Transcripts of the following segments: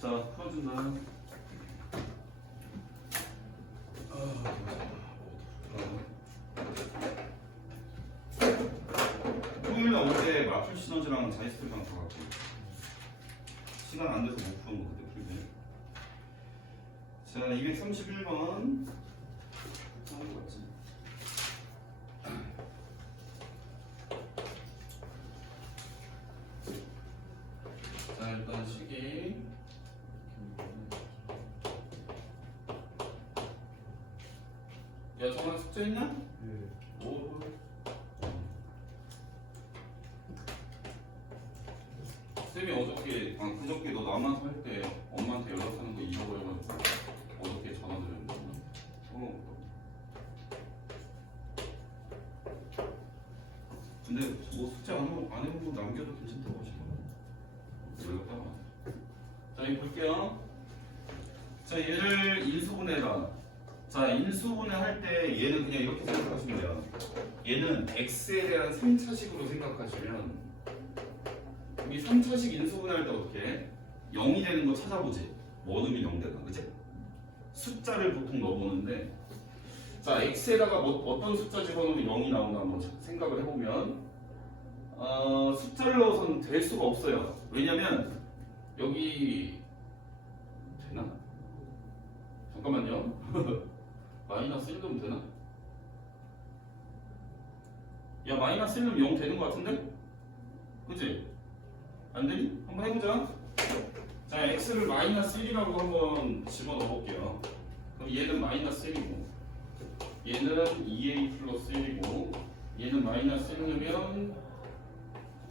자, 풀어준다. 토요일날 올 때 마플 시너지랑 자이스트랑 다 갖고 시간 안 돼서 못 푸는 거 그때 풀게. 자, 231번. 자, 일단 시기. 야, 정말 숙제 있냐? 네. 오. 쌤이 어저께, 그저께 너 남아서 할 때 엄마한테 연락하는 거 잊어버려가지고 어저께 전화 드렸는데. 근데 뭐 숙제 안 해보고 남겨도 괜찮다고 하시더라고. 연락하면. 자, 이거 볼게요. 자, 얘를 인수분해라. 자, 인수분해 할 때 얘는 그냥 이렇게 생각하시면 돼요. 얘는 x에 대한 3차식으로 생각하시면 여기 3차식 인수분해 할 때 어떻게 해? 0이 되는 거 찾아보지. 뭐 넣으면 0 되나, 그치? 숫자를 보통 넣어보는데 자, x에다가 어떤 숫자 집어넣으면 0이 나오나 한번 생각을 해보면 숫자를 넣어서는 될 수가 없어요. 왜냐면 여기 되나? 잠깐만요. 마이너스 1 넣으면 되나? 야, 마이너스 1 넣으면 0 되는 거 같은데? 그치? 안 되니? 한번 해보자. 자, x를 마이너스 1이라고 한번 집어넣어 볼게요. 그럼 얘는 마이너스 1이고 얘는 2a 플러스 1이고 얘는 마이너스 1 넣으면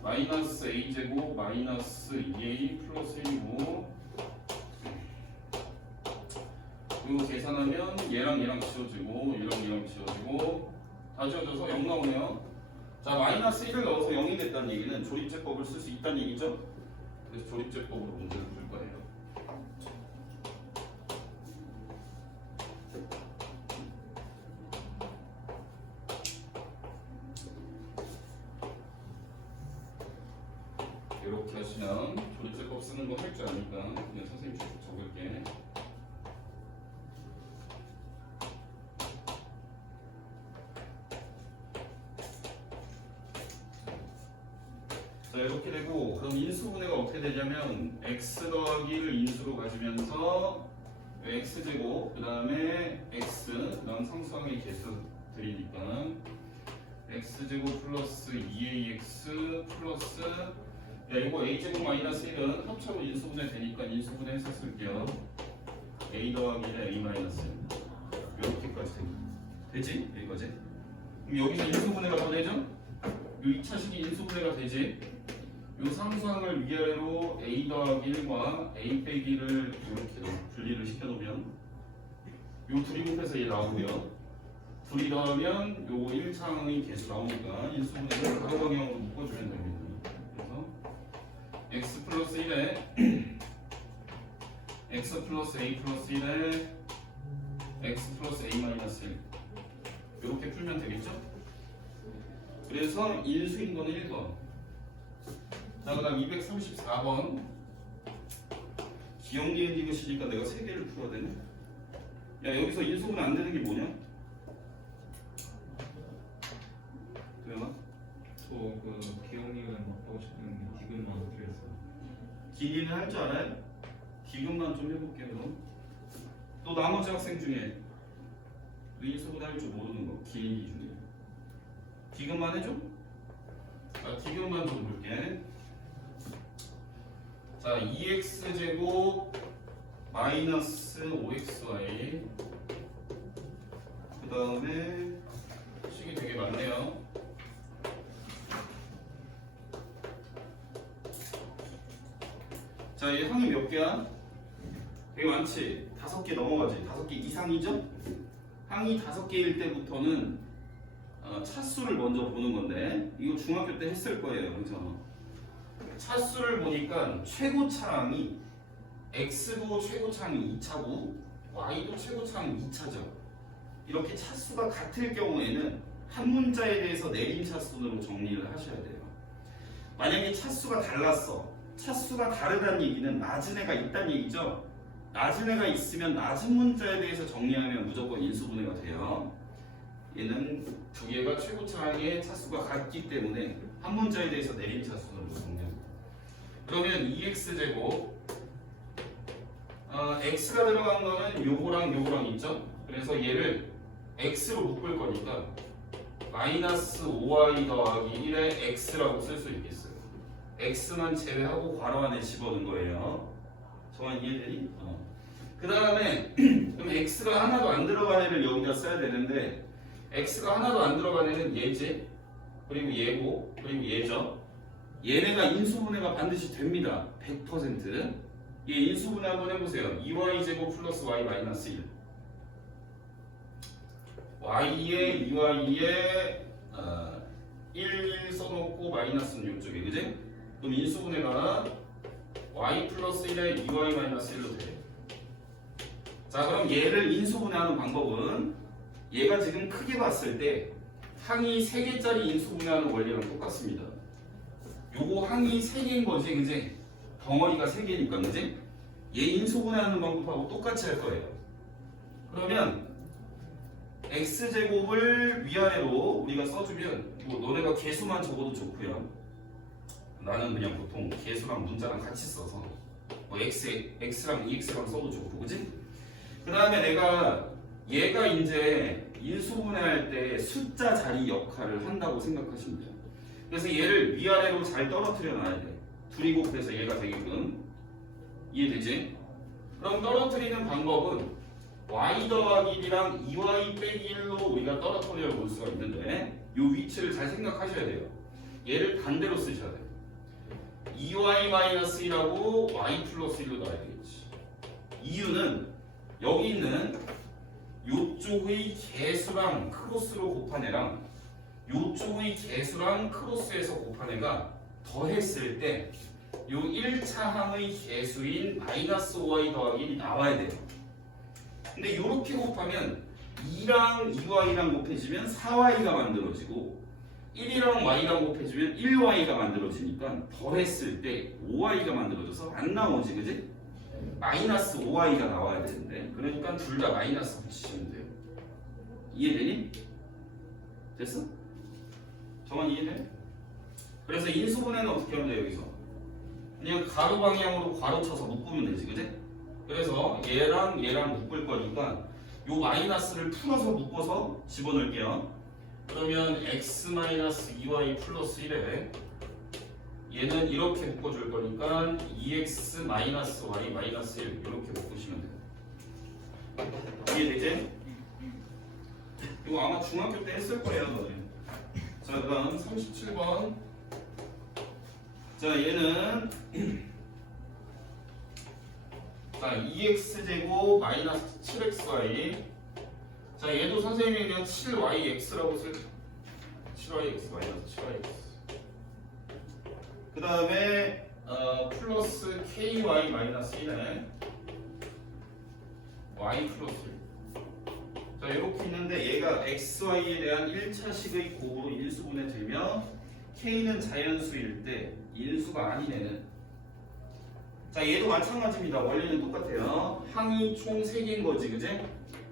마이너스 a제곱 마이너스 2a 플러스 1이고 이거 계산하면 얘랑 얘랑 지워지고 얘랑 얘랑 지워지고 다 지워져서 0 나오네요. 자, 마이너스 1을 넣어서 0이 됐다는 얘기는 조립제법을 쓸 수 있다는 얘기죠. 그래서 조립제법으로 문제를 풀 거예요. 이렇게 하시면 조립제법 쓰는 거 할 줄 아니까 그냥 선생님 쭉 적을게. 자, 이렇게 되고 그럼 인수분해가 어떻게 되냐면 x 더하기를 인수로 가지면서 x제곱 그 다음에 x 그 다음 상수항의 개수 드리니까 x제곱 플러스 2ax 플러스 야, 이거 a제곱 마이너스 1은 합차로 인수분해 되니까 인수분해 해서 쓸게요. a 더하기 1에 a 마이너스 1 이렇게까지 되지? 여기까지? 그럼 여기서 인수분해가 더 되죠? 요 2차식이 인수분해가 되지? 요 상수항을 위아래로 a 더하기 1과 a 빼기를 이렇게 분리를 시켜놓으면 요 둘이 곱해서 얘 나오고요. 둘이 더하면 요거 1차항의 개수 나오니까 인수분해를 가로 방향으로 묶어주면 됩니다. 그래서 x 플러스 1에 x 플러스 a 플러스 1에 x 플러스 a 마이너스 1 이렇게 풀면 되겠죠? 그래서 인수인 거는 1번. 자, 그 다음 234번 기억니 엔딩이시니까 내가 3개를 풀어야 되네. 야, 여기서 인수분해 안 되는 게 뭐냐? 도영아? 저그 기억력은 하고 싶은 디귿만 어떻게 했어요? 기기는 할 줄 알아요? 기금만 좀 해볼게요. 그럼 또 나머지 학생 중에 인수분해 할 줄 모르는 거 기인이 중에 기금만 해줘? 자, 기금만 좀 볼게. 자, 2x제곱 마이너스 5xy 그 다음에 식이 되게 많네요. 자, 얘 항이 몇 개야? 되게 많지? 5개 넘어가지? 5개 이상이죠? 항이 5개일 때부터는 차수를 먼저 보는 건데 이거 중학교 때 했을 거예요. 그렇죠? 차수를 보니까 최고차항이 x도 최고차항이 2차고 y도 최고차항이 2차죠. 이렇게 차수가 같을 경우에는 한 문자에 대해서 내림 차순으로 정리를 하셔야 돼요. 만약에 차수가 달랐어. 차수가 다르다는 얘기는 낮은 애가 있다는 얘기죠. 낮은 애가 있으면 낮은 문자에 대해서 정리하면 무조건 인수분해가 돼요. 얘는 두 개가 최고차항의 차수가 같기 때문에 한 문자에 대해서 내림 차수는 정리합니다. 그러면 2x제곱 x가 들어간 거는 요거랑 있죠? 그래서 얘를 x로 묶을 거니까 마이너스 5y 더하기 1의 x라고 쓸 수 있겠어요. x만 제외하고 괄호 안에 집어넣은 거예요. 정말 이해되니? 그 다음에 그럼 x가 하나도 안 들어간 애를 여기다 써야 되는데 x가 하나도 안 들어간 애는 얘지, 그리고 얘고, 그리고 얘죠. 얘네가 인수분해가 반드시 됩니다. 100%. 얘 인수분해 한번 해보세요. 2y제곱 플러스 y 마이너스 1. y에 2y에 1 써놓고 마이너스는 이쪽에, 그지? 그럼 인수분해가 y 플러스 1에 2y 마이너스 1로 돼. 자, 그럼 얘를 인수분해하는 방법은 얘가 지금 크게 봤을 때 항이 3개짜리 인수분해하는 원리랑 똑같습니다. 요거 항이 3개인 거지, 그지? 덩어리가 3개니까, 그지? 얘 인수분해하는 방법하고 똑같이 할 거예요. 그러면 x제곱을 위아래로 우리가 써주면 뭐 너네가 개수만 적어도 좋고요. 나는 그냥 보통 개수랑 문자랑 같이 써서 뭐 x랑 2x랑 써도 좋고, 그지? 그 다음에 내가 얘가 이제 인수분해할 때 숫자 자리 역할을 한다고 생각하시면 돼요. 그래서 얘를 위아래로 잘 떨어뜨려 놔야 돼. 둘이 곱해서 얘가 되게끔. 이해되지? 그럼 떨어뜨리는 방법은 y 더하기 1이랑 2y 빼기 1로 우리가 떨어뜨려 볼 수가 있는데 이 위치를 잘 생각하셔야 돼요. 얘를 반대로 쓰셔야 돼요. 2y-1하고 y 플러스 1로 나와야 되겠지. 이유는 여기 있는 요쪽의 개수랑 크로스로 곱한 애랑 요쪽의 개수랑 크로스에서 곱한 애가 더했을 때 요 1차 항의 개수인 마이너스 5y 더하기 1이 나와야 돼요. 근데 요렇게 곱하면 2랑 2y랑 곱해지면 4y가 만들어지고 1이랑 y랑 곱해지면 1y가 만들어지니까 더했을 때 5y가 만들어져서 안 나오지, 그지? 마이너스 5y가 나와야 되는데 그러니까 둘 다 마이너스 붙이시면 돼요. 이해되니? 됐어? 정말 이해돼? 그래서 인수분해는 어떻게 하면 돼? 여기서 그냥 가로 방향으로 괄호 쳐서 묶으면 되지, 그지? 그래서 얘랑 묶을 거니까 요 마이너스를 풀어서 묶어서 집어넣을게요. 그러면 x-2y 플러스 1에 얘는 이렇게 묶어줄 거니까 2x 마이너스 y 마이너스 1 이렇게 묶으시면 돼요. 이해되지? 이거 아마 중학교 때 했을 거예요, 너네. 자, 그 다음 37번. 자, 얘는 자, 2x제곱 마이너스 7xy. 자, 얘도 선생님이 그냥 7yx라고 쓸 7yx 마이너스 7yx. 그 다음에 플러스 ky 마이너스 1에 y 플러스 1. 자, 이렇게 있는데 얘가 xy에 대한 1차식의 곱으로 인수분해 되며 k는 자연수일 때 인수가 아닌 애는, 자, 얘도 마찬가지입니다. 원리는 똑같아요. 항이 총 3개인 거지, 그지?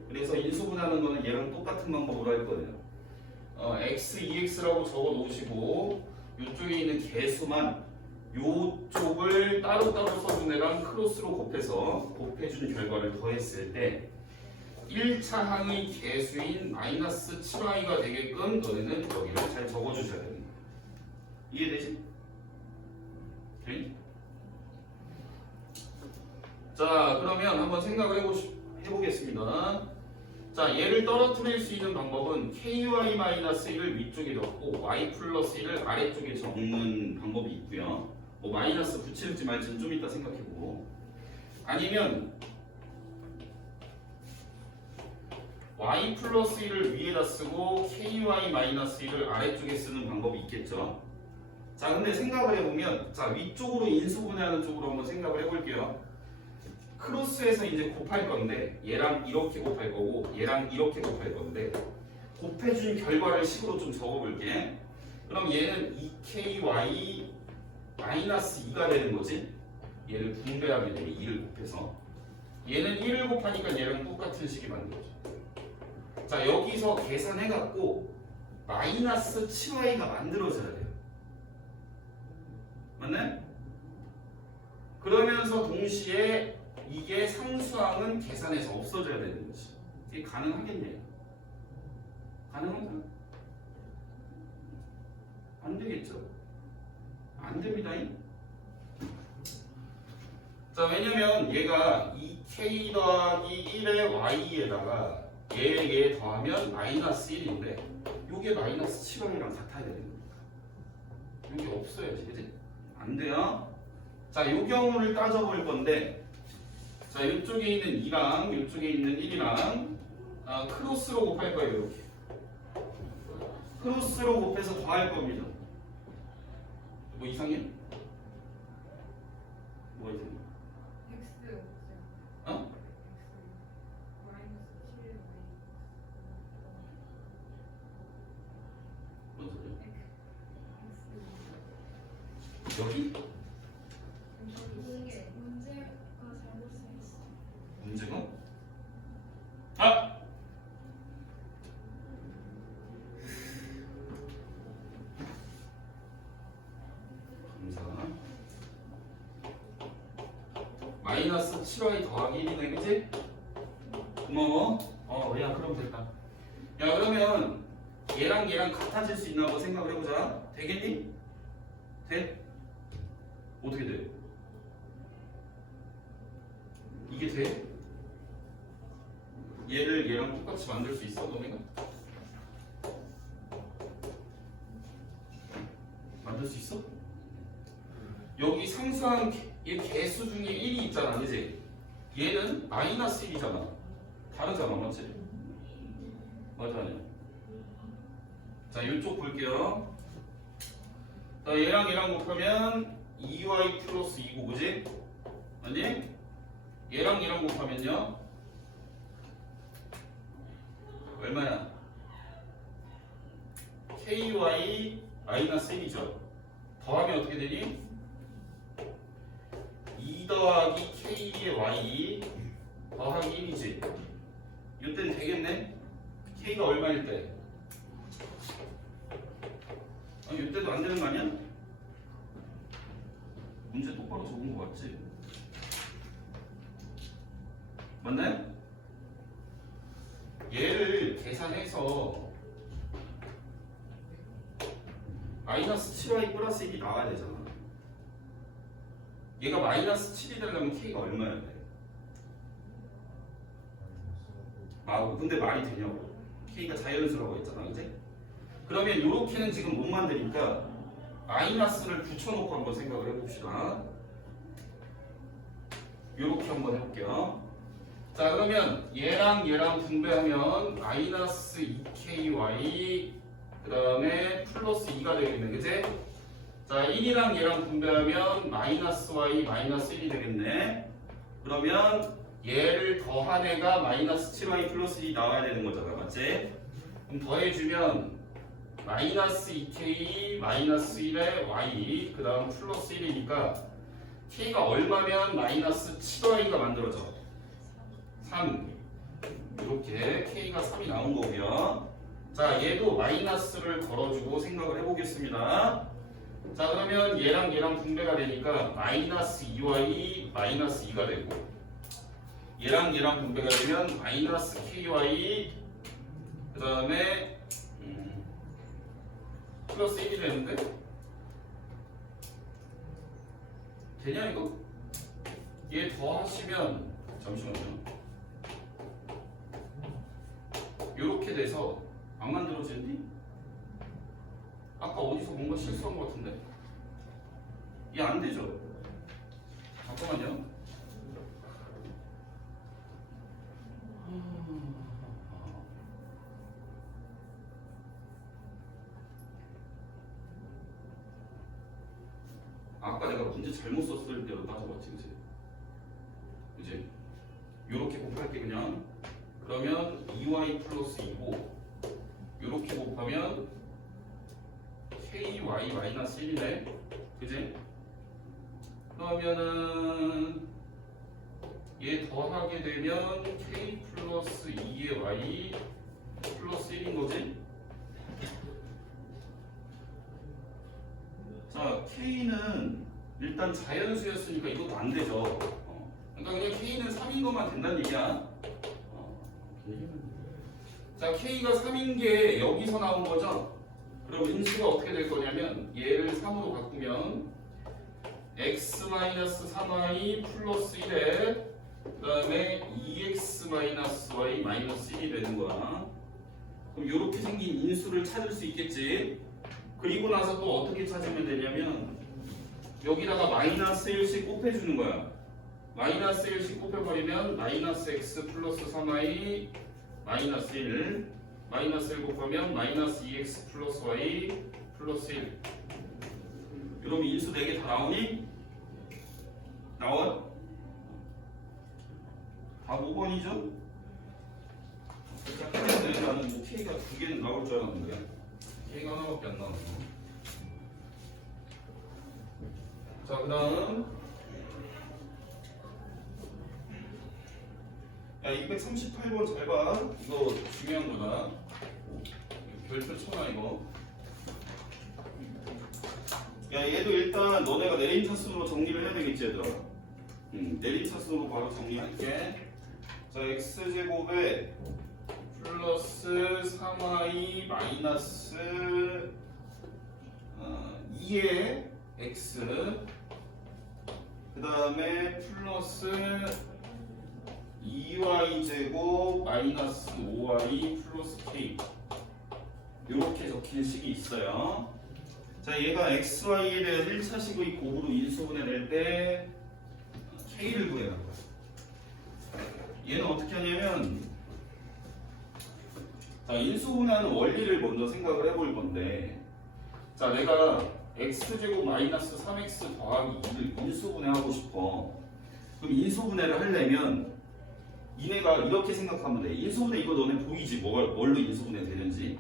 그래서 인수분해하는 거는 얘랑 똑같은 방법으로 할 거예요. x, 2x라고 적어 놓으시고 이쪽에 있는 개수만 요쪽을 따로따로 써준 애랑 크로스로 곱해준 결과를 더했을 때 1차 항의 개수인 마이너스 7y가 되게끔 너네는 여기를 잘 적어주셔야 됩니다. 이해되지? 자, 그러면 한번 생각을 해보겠습니다. 자, 얘를 떨어뜨릴 수 있는 방법은 ky-1을 위쪽에 적고 y 플러스 1을 아래쪽에 적는 방법이 있고요. 뭐 마이너스 붙일지 말지는 좀 이따 생각해보고, 아니면 y 플러스 1을 위에다 쓰고 ky-1을 아래쪽에 쓰는 방법이 있겠죠. 자, 근데 생각을 해보면, 자, 위쪽으로 인수분해하는 쪽으로 한번 생각을 해볼게요. 크로스에서 이제 곱할 건데 얘랑 이렇게 곱할 거고 얘랑 이렇게 곱할 건데 곱해준 결과를 식으로 좀 적어볼게. 그럼 얘는 2ky 마이너스 2가 되는 거지. 얘를 분배하게 되면 2를 곱해서 얘는 1을 곱하니까 얘랑 똑같은 식이 만들어져. 자 여기서 계산해갖고 마이너스 7y가 만들어져야 돼요. 맞나요? 그러면서 동시에 이게 상수항은 계산해서 없어져야 되는 거지. 이게 가능하겠네요. 가능하죠? 안 되겠죠? 안 됩니다. 자 왜냐면 얘가 2k 더하기 1의 y에다가 얘 더하면 마이너스 1인데 요게 마이너스 7y랑 같아야 되는 겁니다. 요게 없어야지, 그지? 안 돼요. 자, 요 경우를 따져볼 건데, 자, 이쪽에 있는 2랑 이쪽에 있는 1이랑 크로스로 곱할 거예요, 이렇게. 크로스로 곱해서 더할 겁니다. 뭐 이상해? 뭐가 이상해? X 어? 마이너스 7 뭔 소리야? X 여기? 이게 문제가 잘못 써있어. 문제가? 아! 감사. 마이너스 7y 더하기 1이네, 그치? 고마워. 야, 그럼 됐다. 야, 그러면 얘랑 얘랑 같아질 수 있나 한번 생각을 해보자. 되겠니? 돼? 어떻게 돼? 이게 돼? 얘를 얘랑 똑같이 만들 수 있어, 너네가? 만들 수 있어? 여기 상수항 얘 개수 중에 1이 있잖아, 그지? 얘는 마이너스 1이잖아. 다르잖아, 맞지? 맞아요. 자, 이쪽 볼게요. 자, 얘랑 얘랑 곱하면 2y 플러스 2고, 그지? 아니? 얘랑 얘랑 곱하면요? 얼마야? ky 마이너스 1이죠. 더하면 어떻게 되니? 2 더하기 k의 y 더하기 1이지. 이때는 되겠네? k가 얼마일 때? 아니 이때도 안 되는 거 아니야? 문제 똑바로 적은 거 맞지? 맞나요? 얘를 계산해서 마이너스 7y 플러스 1이 나와야 되잖아. 얘가 마이너스 7이 되려면 k가 얼마야 돼? 근데 말이 되냐고. k가 자연수라고 했잖아, 그치? 그러면 요렇게는 지금 못 만드니까 마이너스를 붙여놓고 한번 생각을 해봅시다. 요렇게 한번 해볼게요. 자, 그러면 얘랑 얘랑 분배하면 마이너스 2ky 그 다음에 플러스 2가 되겠네, 그치? 자, 1이랑 얘랑 분배하면 마이너스 y 마이너스 1이 되겠네. 그러면 얘를 더한 애가 마이너스 7y 플러스 1이 나와야 되는 거잖아, 맞지? 그럼 더해주면 마이너스 2k 마이너스 1의 y 그 다음 플러스 1이니까 k가 얼마면 마이너스 7y가 만들어져? 3. 이렇게 k가 3이 나온 거고요. 자, 얘도 마이너스를 걸어주고 생각을 해보겠습니다. 자, 그러면 얘랑 얘랑 분배가 되니까 마이너스 2y 마이너스 2가 되고 얘랑 얘랑 분배가 되면 마이너스 ky 그 다음에 플러스 1이 되는데 되냐 이거? 얘 더하시면 잠시만요. 요렇게 돼서 안 만들어지니? 아까 어디서 뭔가 실수한 것 같은데 얘 안 되죠? 잠깐만요. 아까 내가 문제 잘못 썼을 때로 따져봤지, 그치? 그치? 요렇게 곱할게 그냥. 그러면 2y 플러스 2고 요렇게 곱하면 ky 마이너스 1이네, 그치? 그러면은 얘 더하게 되면 k 플러스 2의 y 플러스 1인 거지? 자, k는 일단 자연수였으니까 이것도 안 되죠. 그러니까 그냥 k는 3인 것만 된다는 얘기야. 자, k가 3인 게 여기서 나온 거죠? 그럼 인수가 어떻게 될 거냐면 얘를 3으로 바꾸면 x-3y 플러스 1에 그 다음에 2x-y 마이너스 1이 되는 거야. 그럼 이렇게 생긴 인수를 찾을 수 있겠지. 그리고 나서 또 어떻게 찾으면 되냐면 여기다가 마이너스 1씩 곱해주는 거야. 마이너스 1씩 곱해버리면 마이너스 x 플러스 3y 마이너스 1 마이너스 1 곱하면 마이너스 2x 플러스 y 플러스 1 이러면 인수 4개 다 나오니? 나와요? 다 5번이죠? 근데 나는 뭐 K가 2개는 나올 줄 알았는데 K가 하나밖에 안 나왔어. 자, 그 다음 야, 238번 잘 봐. 이거 중요한 거다. 별표 쳐놔 이거. 야, 얘도 일단 너네가 내림 차순으로 정리를 해야 되겠지 얘들아. 내림 차순으로 바로 정리할게. 자, x제곱에 플러스 3y 마이너스 2의 x 그 다음에 플러스 2y 제곱 마이너스 5y 플러스 k 이렇게 적힌 식이 있어요. 자, 얘가 xy에 대한 1차식의 곱으로 인수분해 낼 때 k를 구해라. 얘는 어떻게 하냐면 자, 인수분해하는 원리를 먼저 생각을 해볼 건데 자, 내가 x제곱 마이너스 3x 더하기 2를 인수분해하고 싶어. 그럼 인수분해를 하려면 이네가 이렇게 생각하면 돼. 인수분해 이거 너네 보이지? 뭘로 인수분해 되는지.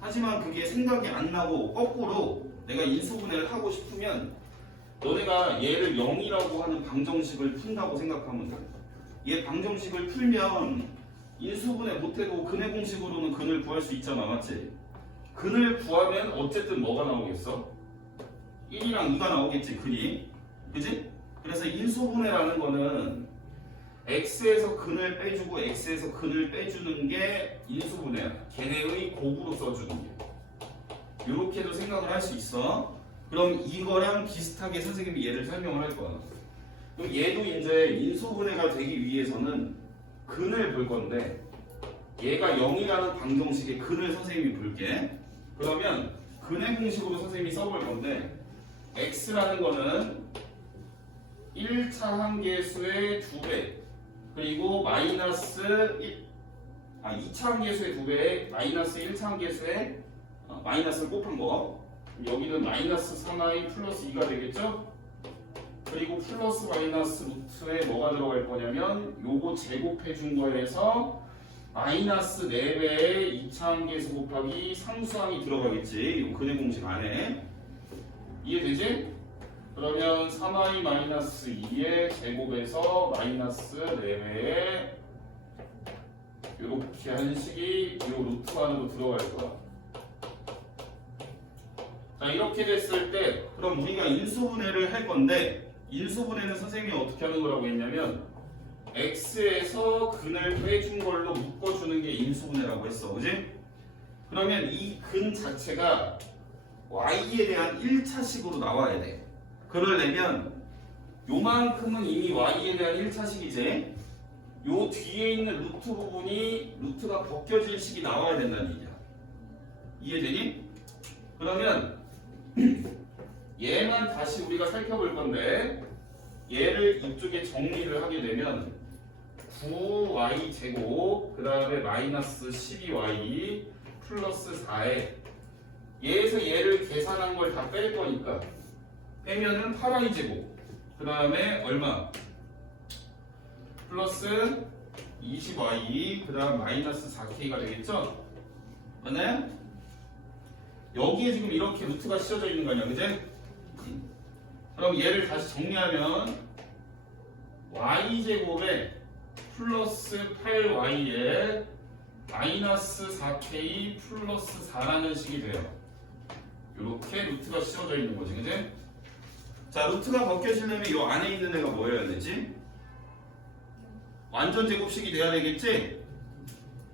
하지만 그게 생각이 안 나고 거꾸로 내가 인수분해를 하고 싶으면 너네가 얘를 0이라고 하는 방정식을 푼다고 생각하면 돼. 얘 방정식을 풀면 인수분해 못해도 근의 공식으로는 근을 구할 수 있잖아, 맞지? 근을 구하면 어쨌든 뭐가 나오겠어? 1이랑 2가 나오겠지, 근이. 그지? 그래서 인수분해라는 거는 x에서 근을 빼주고 x에서 근을 빼주는 게 인수분해야. 걔네의 곱으로 써주는 게. 이렇게도 생각을 할 수 있어. 그럼 이거랑 비슷하게 선생님이 얘를 설명을 할 거야. 그럼 얘도 이제 인수분해가 되기 위해서는 근을 볼 건데 얘가 0이라는 방정식의 근을 선생님이 볼게. 그러면 근의 공식으로 선생님이 써볼 건데 x라는 거는 1차 한계수의 2배 그리고 마이너스 2차 한계수의 2배에 마이너스 1차 한계수의 마이너스를 곱한 거. 여기는 마이너스 3y 플러스 2가 되겠죠? 그리고 플러스 마이너스 루트에 뭐가 들어갈 거냐면 요거 제곱해 준 거에서 마이너스 4배의 2차 한계수 곱하기 상수항이 들어가겠지. 요 근의 공식 안에. 이해되지? 그러면 3y 마이너스 2의 제곱에서 마이너스 4배의 요렇게 한 식이 요 루트 안으로 들어갈 거야. 자, 이렇게 됐을 때 그럼 우리가 인수분해를 할 건데 인수분해는 선생님이 어떻게 하는 거라고 했냐면 x에서 근을 빼준 걸로 묶어주는 게 인수분해라고 했어. 그지? 그러면 이 근 자체가 y에 대한 1차식으로 나와야 돼. 그러려면 요만큼은 이미 y에 대한 1차식이지. 요 뒤에 있는 루트 부분이 루트가 벗겨질 식이 나와야 된다는 얘기야. 이해되니? 그러면 얘만 다시 우리가 살펴볼 건데 얘를 이쪽에 정리를 하게 되면 9y 제곱 그 다음에 마이너스 12y 플러스 4에 얘에서 얘를 계산한 걸 다 뺄 거니까 빼면은 8y 제곱 그 다음에 얼마? 플러스 20y 그 다음 마이너스 4k가 되겠죠? 맞나요? 여기에 지금 이렇게 루트가 씌워져 있는 거 아니야, 그제? 그럼 얘를 다시 정리하면 y제곱에 플러스 8y에 마이너스 4k 플러스 4라는 식이 돼요. 이렇게 루트가 씌워져 있는 거지, 그지? 자, 루트가 벗겨지려면 이 안에 있는 애가 뭐여야 되지? 완전 제곱식이 돼야 되겠지?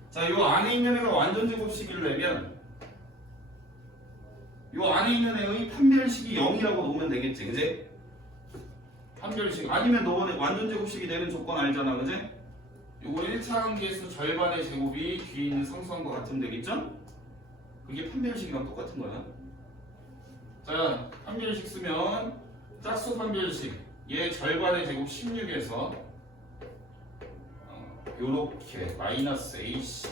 자, 이 안에 있는 애가 완전 제곱식이려면 이 안에 있는 애의 판별식이 0이라고 놓으면 되겠지, 그지? 판별식 아니면 너번에 완전 제곱식이 되는 조건 알잖아, 그지? 요거 1차 함계수 절반의 제곱이 뒤에 있는 상수함과 같으면 되겠죠? 그게 판별식이랑 똑같은 거야. 자, 판별식 쓰면 짝수 판별식 얘 절반의 제곱 16에서 요렇게 마이너스 AC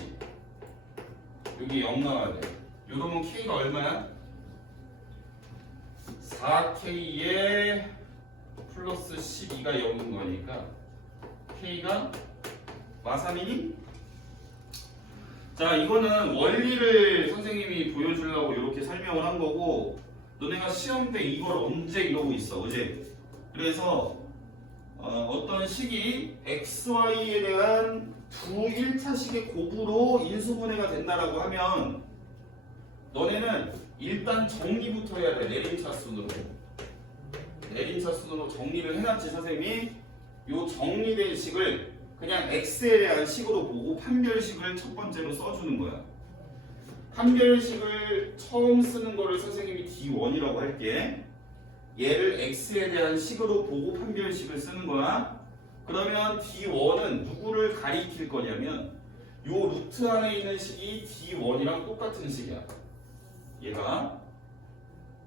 여기 0 나와야 돼. 요러면 K가 얼마야? 4K에 플러스 12가 0인 거니까 K가 마삼이니? 자, 이거는 원리를 선생님이 보여주려고 이렇게 설명을 한 거고 너네가 시험 때 이걸 언제 이러고 있어, 그지? 그래서 어떤 식이 XY에 대한 두 1차식의 곱으로 인수분해가 된다라고 하면 너네는 일단 정리부터 해야 돼. 내림차순으로. 내림차순으로 정리를 해놨지, 선생님이. 요 정리된 식을 그냥 X에 대한 식으로 보고 판별식을 첫 번째로 써주는 거야. 판별식을 처음 쓰는 거를 선생님이 D1이라고 할게. 얘를 X에 대한 식으로 보고 판별식을 쓰는 거야. 그러면 D1은 누구를 가리킬 거냐면 요 루트 안에 있는 식이 D1이랑 똑같은 식이야. 얘가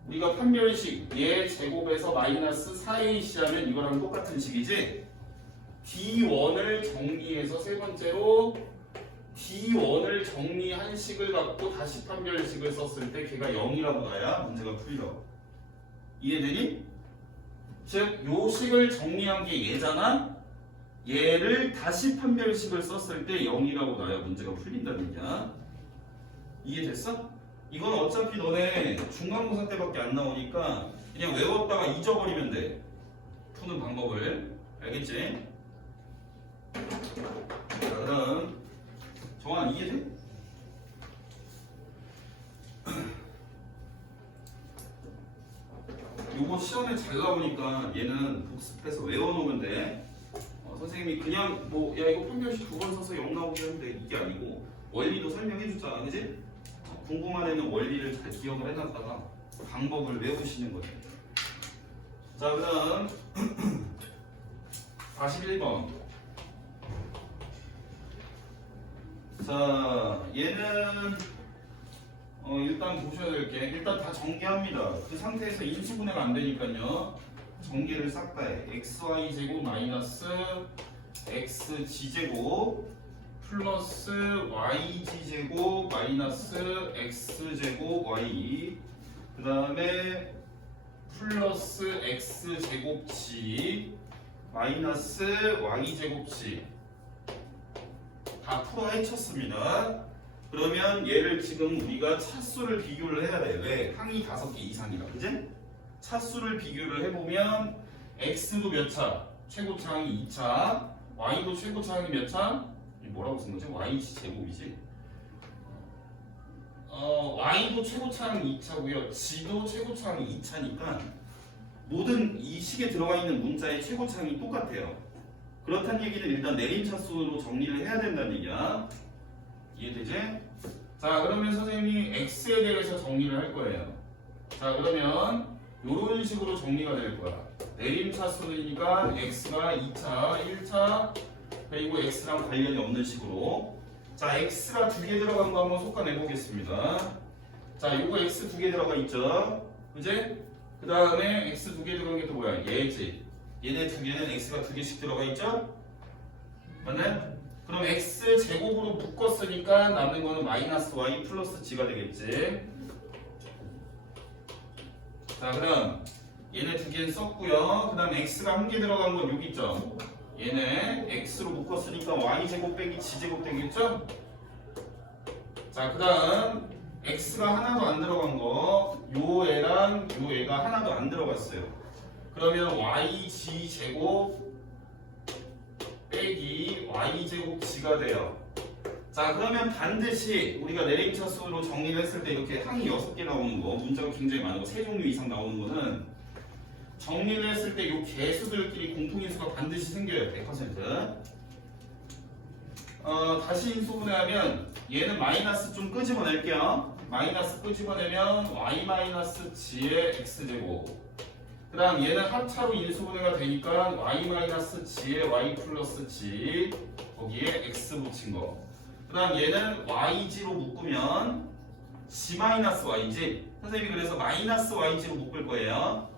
우리가 판별식 얘 제곱에서 마이너스 4AC 하면 이거랑 똑같은 식이지. D1을 정리해서 세 번째로 D1을 정리한 식을 갖고 다시 판별식을 썼을 때 걔가 0이라고 나야 문제가 풀려. 이해되니? 즉, 요 식을 정리한 게 얘잖아? 얘를 다시 판별식을 썼을 때 0이라고 나야 문제가 풀린다는 얘기야. 이해됐어? 이건 어차피 너네 중간고사 때밖에 안 나오니까 그냥 외웠다가 잊어버리면 돼. 푸는 방법을. 알겠지? 자, 그럼 정한 이해돼? 요거 시험에 잘 나오니까 얘는 복습해서 외워놓으면 돼. 선생님이 그냥 뭐 야 이거 판별식 2번 써서 0 나오게 하는데 이게 아니고 원리도 설명해주잖아, 그지? 궁금한 애는 원리를 잘 기억을 해놨다가 방법을 외우시는 거죠. 자, 그다음 41번. 자, 얘는 일단 보셔야 될 게 일단 다 정리합니다. 그 상태에서 인수분해가 안 되니까요. 정리를 싹 다 해. xy 제곱 마이너스 xg 제곱 플러스 yg 제곱 마이너스 x 제곱 y 그 다음에 플러스 x 제곱 g 마이너스 y 제곱 g 다 풀어 헤쳤습니다. 그러면 얘를 지금 우리가 차수를 비교를 해야 돼. 왜? 항이 5개 이상이라, 그지? 차수를 비교를 해보면 x도 몇 차? 최고차항이 2차. y도 최고차항이 몇 차? 이게 뭐라고 쓴 거지? yg 제곱이지. y도 최고차항이 2차고요. g도 최고차항이 2차니까 모든 이 식에 들어가 있는 문자의 최고차항이 똑같아요. 그렇다는 얘기는 일단 내림차수로 정리를 해야 된다는 얘기야. 이해되지? 자, 그러면 선생님이 x에 대해서 정리를 할 거예요. 자, 그러면 이런 식으로 정리가 될 거야. 내림차수니까 x가 2차, 1차, 그리고 x랑 관련이 없는 식으로. 자, x가 2개 들어간 거 한번 솎아내 보겠습니다. 자, 요거 x 2개 들어가 있죠? 그지? 그 다음에 x 2개 들어간 게 또 뭐야? 얘지. 얘네 2개는 x가 2개씩 들어가 있죠? 맞나요? 그럼 x 제곱으로 묶었으니까 남는 거는 마이너스 y 플러스 g가 되겠지. 자, 그럼 얘네 2개는 썼고요. 그 다음 x가 1개 들어간 건 여기 있죠? 얘네 x로 묶었으니까 y 제곱 빼기 g 제곱 되겠죠? 자, 그 다음 x가 하나도 안 들어간 거 요 애랑 요 애가 하나도 안 들어갔어요. 그러면 yg 제곱 빼기 y제곱 g가 돼요. 자, 그러면 반드시 우리가 내림차수로 정리를 했을 때 이렇게 항이 6개 나오는 거, 문자가 굉장히 많은 거, 3종류 이상 나오는 거는 정리를 했을 때 이 개수들끼리 공통인수가 반드시 생겨요. 100%. 다시 인수분해하면 얘는 마이너스 좀 끄집어낼게요. 마이너스 끄집어내면 y-g의 x제곱. 그 다음 얘는 합차로 인수분해가 되니까 y-g의 y 플러스 g 거기에 x 붙인 거. 그 다음 얘는 yg로 묶으면 g-yg. 선생님이 그래서 마이너스 yg로 묶을 거예요.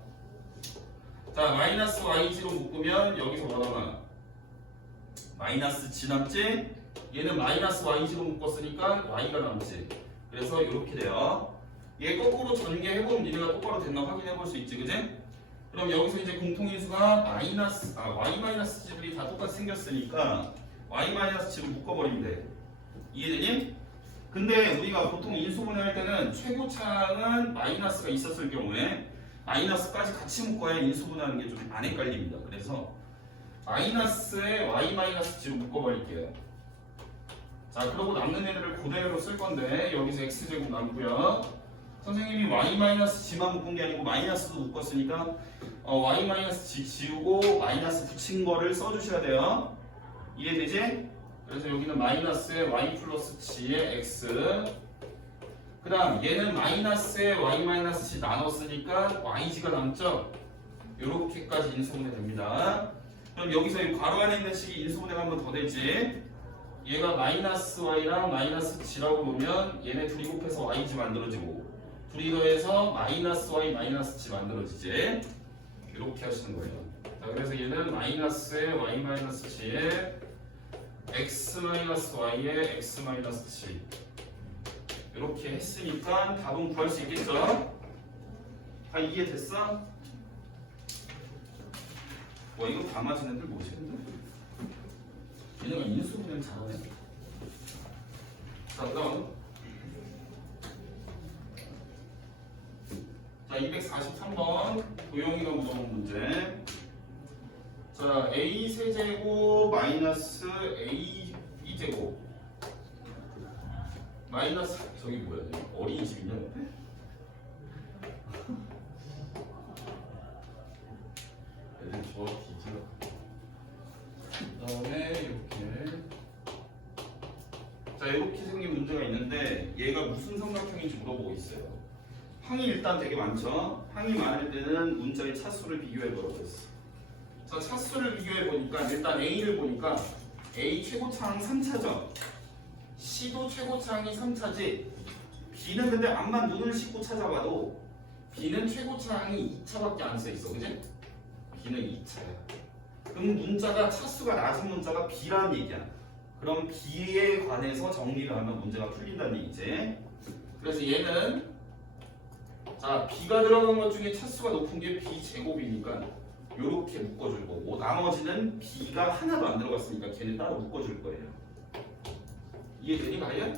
자, 마이너스 yg로 묶으면 여기서 뭐 나와? 마이너스 g 남지? 얘는 마이너스 yg로 묶었으니까 y가 남지. 그래서 이렇게 돼요. 얘 거꾸로 전개해보면 니네가 똑바로 됐나 확인해볼 수 있지, 그지? 그럼 여기서 이제 공통인수가 y-g들이 다 똑같이 생겼으니까 y-g로 묶어버리면 돼. 이해되니? 근데 우리가 보통 인수분해 할 때는 최고차항은 마이너스가 있었을 경우에 마이너스까지 같이 묶어야 인수분해하는 게 좀 안 헷갈립니다. 그래서 마이너스에 y-g로 묶어버릴게요. 자, 그러고 남는 애들을 그대로 쓸 건데 여기서 x제곱 남고요. 선생님이 y-g만 묶은 게 아니고 마이너스도 묶었으니까 y-g 지우고 마이너스 붙인 거를 써주셔야 돼요. 이해되지? 그래서 여기는 마이너스에 y 플러스 g의 x. 그 다음 얘는 마이너스에 y-g 나눴으니까 yg가 남죠? 요렇게까지 인수분해 됩니다. 그럼 여기서 이 괄호 안에 있는 식이 인수분해가 한 번 더 되지. 얘가 마이너스 y랑 마이너스 g라고 보면 얘네 둘이 곱해서 yg 만들어지고 둘이 더해서 마이너스 y 마이너스 g 만들어지지. 이렇게 하시는 거예요. 자, 그래서 얘는 마이너스에 y 마이너스 g에 x 마이너스 y에 x 마이너스 g 이렇게 했으니까 답은 구할 수 있겠죠? 다 이해됐어? 와, 이거 다 맞은 애들 뭐지 근데? 얘네가 인수분해를 잘하네. 자, 그다음 자, 243번 도영이가 물어본 문제. 자, a 세제곱 마이너스 a 2제곱 마이너스 저기 뭐야? 어린이집이냐 옆에? 애들 정확히 있죠. 그다음에 이렇게 자, 이렇게 생긴 문제가 있는데 얘가 무슨 삼각형인지 물어보고 있어요. 항이 일단 되게 많죠. 항이 많을 때는 문자의 차수를 비교해 보라고 했어. 자, 차수를 비교해 보니까 일단 A를 보니까 A 최고차항 3차죠. C도 최고차항이 3차지. B는 근데 암만 눈을 씻고 찾아봐도 B는 최고차항이 2차밖에 안 써 있어, 그지? B는 2차야. 그럼 문자가 차수가 낮은 문자가 B라는 얘기야. 그럼 B에 관해서 정리를 하면 문제가 풀린다는 얘기지. 그래서 얘는 자, B가 들어간 것 중에 차수가 높은 게 B 제곱이니까 요렇게 묶어줄 거고 나머지는 B가 하나도 안 들어갔으니까 걔는 따로 묶어줄 거예요. 이해되니 말이야?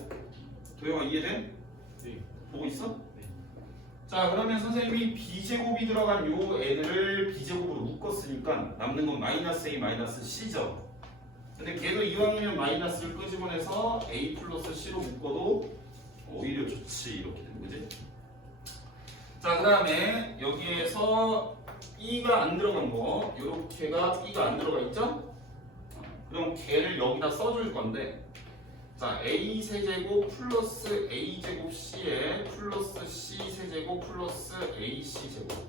도영아 이해돼? 네. 보고 있어? 네. 자, 그러면 선생님이 B제곱이 들어간 요 애들을 B제곱으로 묶었으니까 남는 건 마이너스 A 마이너스 C죠. 근데 걔도 이왕이면 마이너스를 끄집어내서 A 플러스 C로 묶어도 오히려 좋지. 이렇게 되는 거지. 자, 그 다음에 여기에서 B가 안 들어간 거 요렇게가 B가 안 들어가 있죠? 그럼 걔를 여기다 써줄 건데 자, A 세제곱 플러스 A 제곱 C에 플러스 C 세제곱 플러스 AC 제곱.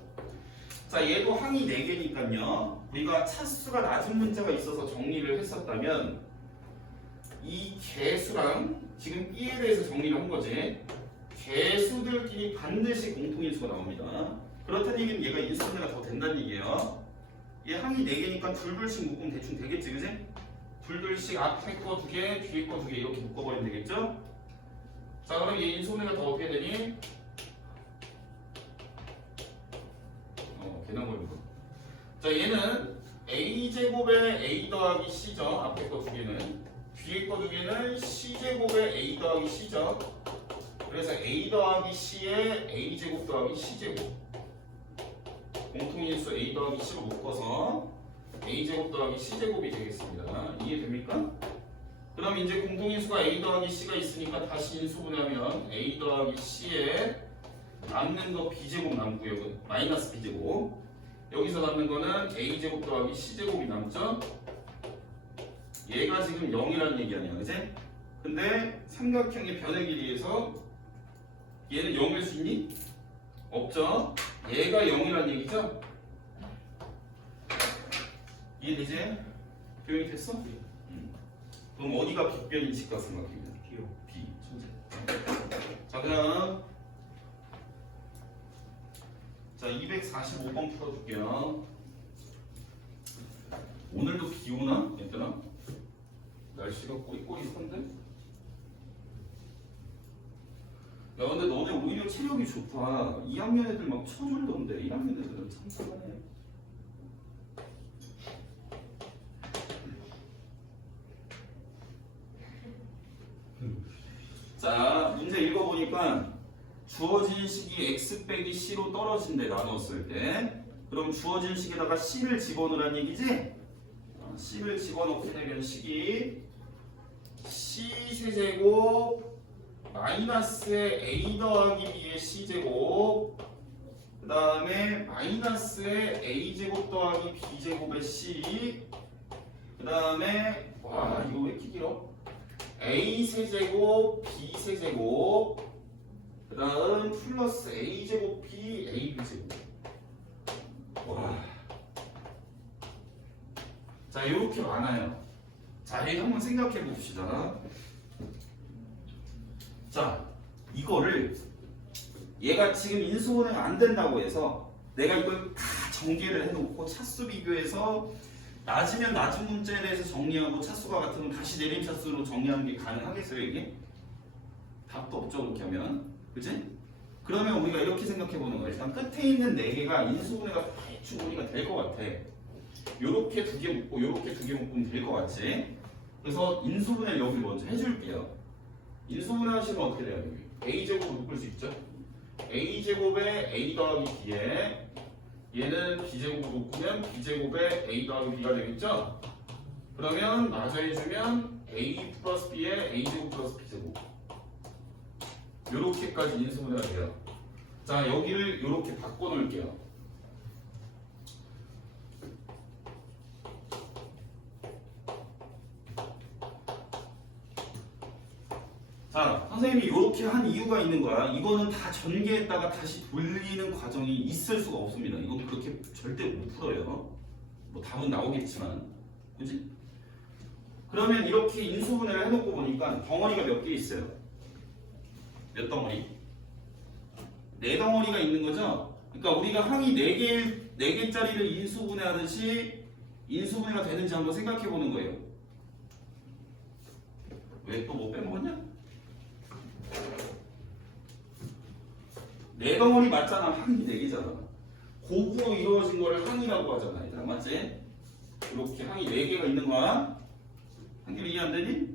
자, 얘도 항이 4개니까요. 우리가 차수가 낮은 문자가 있어서 정리를 했었다면 이 개수랑 지금 B에 대해서 정리를 한 거지. 개수들끼리 반드시 공통인수가 나옵니다. 그렇다는 얘기는 얘가 인수분해가 더 된다는 얘기예요. 얘 항이 4개니까 둘둘씩 묶으면 대충 되겠지, 그지? 둘둘씩 앞에 거 2개, 뒤에 거 2개 이렇게 묶어버리면 되겠죠? 자, 그럼 얘 인수분해가 더 어떻게 되니? 계산 버린 거. 자, 얘는 A제곱에 A 더하기 C죠. 앞에 거 2개는. 뒤에 거 2개는 C제곱에 A 더하기 C죠. 그래서 A 더하기 C에 A제곱 더하기 C제곱. 공통인수 a 더하기 c로 묶어서 a제곱 더하기 c제곱이 되겠습니다. 이해됩니까? 그럼 이제 공통인수가 a 더하기 c가 있으니까 다시 인수분해하면 a 더하기 c에 남는 거 b제곱 남고요. 마이너스 b제곱. 여기서 남는 거는 a제곱 더하기 c제곱이 남죠. 얘가 지금 0이라는 얘기 아니야, 그치? 근데 삼각형의 변의 길이에서 얘는 0일 수 있니? 없죠? 얘가 0이라는 얘기죠? 이해되지? 표현이 됐어? 그럼 어디가 빗변인 직각삼각형이야? B요. B. 자, 그럼 자 245번 풀어줄게요. 오늘도 비 오나? 얘들아? 날씨가 꼬리꼬리한데? 야 근데 너네 오히려 체력이 좋다. 2학년 애들 막 쳐줄던데 1학년 애들은 참 싸가네. 자 문제 읽어보니까 주어진 식이 x 빼기 c로 떨어진대 나눴을 때. 그럼 주어진 식에다가 c를 집어넣으란 얘기지? c를 집어넣게 되면 식이 c 세제곱 마이너스의 a 더하기 b의 c제곱 그 다음에 마이너스의 a제곱 더하기 b제곱의 c 그 다음에 와 이거 왜 이렇게 길어? a 세제곱 b 세제곱 그 다음 플러스 a제곱 b ab제곱. 와. 자 이렇게 많아요. 자 이거 한번 생각해 봅시다. 자 이거를 얘가 지금 인수분해가 안 된다고 해서 내가 이걸 다 전개를 해놓고 차수 비교해서 낮으면 낮은 문자에 대해서 정리하고 차수가 같으면 다시 내림 차수로 정리하는 게 가능하겠어요 이게? 답도 없죠 그렇게 하면. 그치? 그러면 우리가 이렇게 생각해 보는 거야. 일단 끝에 있는 4개가 인수분해가 대충 우리가 될 것 같아. 요렇게 2개 묶고 요렇게 2개 묶으면 될 것 같지? 그래서 인수분해 여기 먼저 해줄게요. 인수분해 하시면 어떻게 돼요? 여기 a제곱으로 묶을 수 있죠? a제곱에 a 더하기 b에 얘는 b제곱으로 묶으면 b제곱에 a 더하기 b가 되겠죠? 그러면 마저 해주면 a 플러스 b에 a제곱 플러스 b제곱 요렇게까지 인수분해가 돼요. 자 여기를 요렇게 바꿔놓을게요. 자 선생님이 요렇게 한 이유가 있는 거야. 이거는 다 전개했다가 다시 돌리는 과정이 있을 수가 없습니다. 이건 그렇게 절대 못 풀어요. 뭐 답은 나오겠지만 그지? 그러면 이렇게 인수분해를 해놓고 보니까 덩어리가 몇 개 있어요? 몇 덩어리? 4덩어리가 있는 거죠? 그러니까 우리가 항이 4개짜리를 인수분해하듯이 인수분해가 되는지 한번 생각해 보는 거예요. 왜 또 뭐 빼먹었냐? 4덩어리 맞잖아. 항이 4개잖아. 곱으로 이루어진 거를 항이라고 하잖아. 얘들아 맞지? 이렇게 항이 4개가 있는 거야. 한길 이해 안 되니?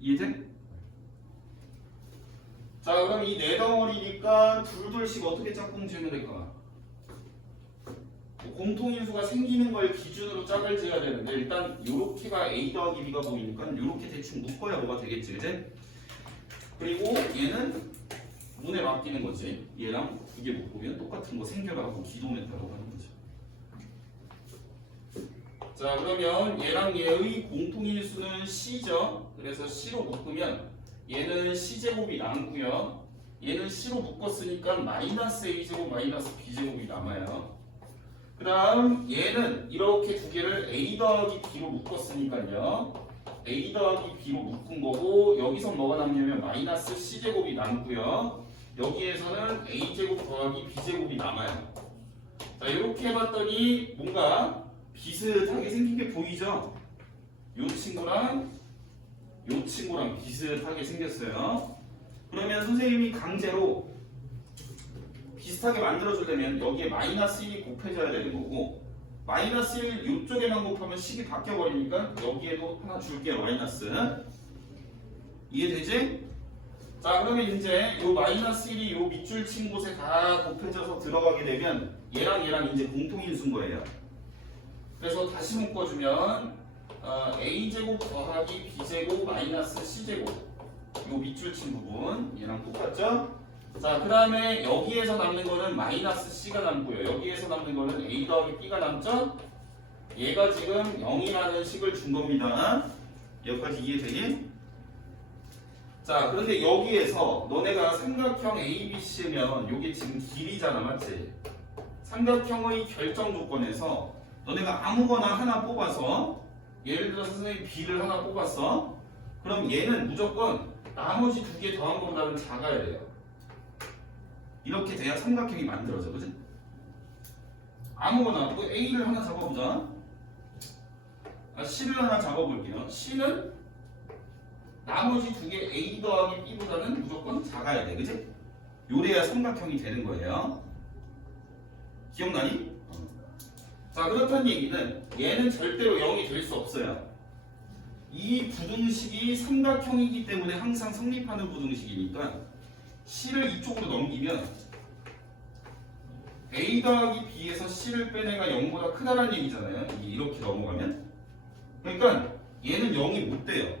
이해돼? 자 그럼 이 4덩어리니까 둘둘씩 어떻게 짝꿍 지으면 될까? 공통인수가 생기는 걸 기준으로 짝을 지어야 되는데 일단 요렇게가 a 더하기 b가 보이니까 요렇게 대충 묶어야 뭐가 되겠지 그치? 그리고 얘는 문에 맡기는 거지. 얘랑 2개 묶으면 똑같은 거 생겨라고 기도메타라고 하는 거죠. 자 그러면 얘랑 얘의 공통인수는 c죠. 그래서 c로 묶으면 얘는 c제곱이 남고요. 얘는 c로 묶었으니까 마이너스 a제곱 마이너스 b제곱이 남아요. 그 다음 얘는 이렇게 2개를 a 더하기 b로 묶었으니까요. a 더하기 b로 묶은 거고 여기서 뭐가 남냐면 마이너스 c제곱이 남고요. 여기에서는 a제곱 더하기 b제곱이 남아요. 자 이렇게 해봤더니 뭔가 비슷하게 생긴 게 보이죠? 요 친구랑 요 친구랑 비슷하게 생겼어요. 그러면 선생님이 강제로 비슷하게 만들어주려면 여기에 마이너스 1이 곱해져야 되는 거고 마이너스 1 이쪽에만 곱하면 식이 바뀌어버리니까 여기에도 하나 줄게요. 마이너스 이해되지? 자, 그러면 이제 요 마이너스 1이 요 밑줄 친 곳에 다 곱해져서 들어가게 되면 얘랑 이제 공통인수인 거예요. 그래서 다시 묶어주면 a제곱 더하기 b제곱 마이너스 c제곱 요 밑줄 친 부분 얘랑 똑같죠? 자, 그 다음에 여기에서 남는 거는 마이너스 c가 남고요. 여기에서 남는 거는 a 더하기 b가 남죠? 얘가 지금 0이라는 식을 준 겁니다. 여기까지 이해되니? 자, 그런데 여기에서 너네가 삼각형 ABC면 요게 지금 길이잖아, 맞지? 삼각형의 결정 조건에서 너네가 아무거나 하나 뽑아서 예를 들어서 선생님이 B를 하나 뽑았어. 그럼 얘는 무조건 나머지 두 개 더한 것보다는 작아야 돼요. 이렇게 돼야 삼각형이 만들어져, 그지? 아무거나 또 A를 하나 잡아보자. C를 하나 잡아볼게요. C는 나머지 두 개 A 더하기 B보다는 무조건 작아야 돼, 그지? 요래야 삼각형이 되는 거예요. 기억나니? 자, 그렇다는 얘기는 얘는 절대로 0이 될 수 없어요. 이 부등식이 삼각형이기 때문에 항상 성립하는 부등식이니까 C를 이쪽으로 넘기면 A 더하기 B에서 C를 뺀 애가 0보다 크다라는 얘기잖아요. 이렇게 넘어가면. 그러니까 얘는 0이 못 돼요.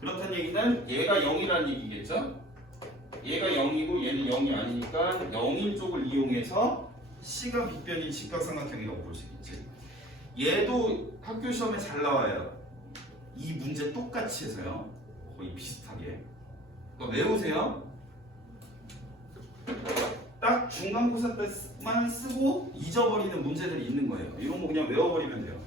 그렇다는 얘기는 얘가 0이라는 얘기겠죠? 얘가 0이고 얘는 0이 아니니까 0인 쪽을 이용해서 C가 빗변인 직각삼각형이라고 볼 수 있겠지. 얘도 학교 시험에 잘 나와요. 이 문제 똑같이 해서요. 거의 비슷하게. 그러니까 외우세요. 딱 중간고사 때만 쓰고 잊어버리는 문제들이 있는 거예요. 이런 거 그냥 외워버리면 돼요.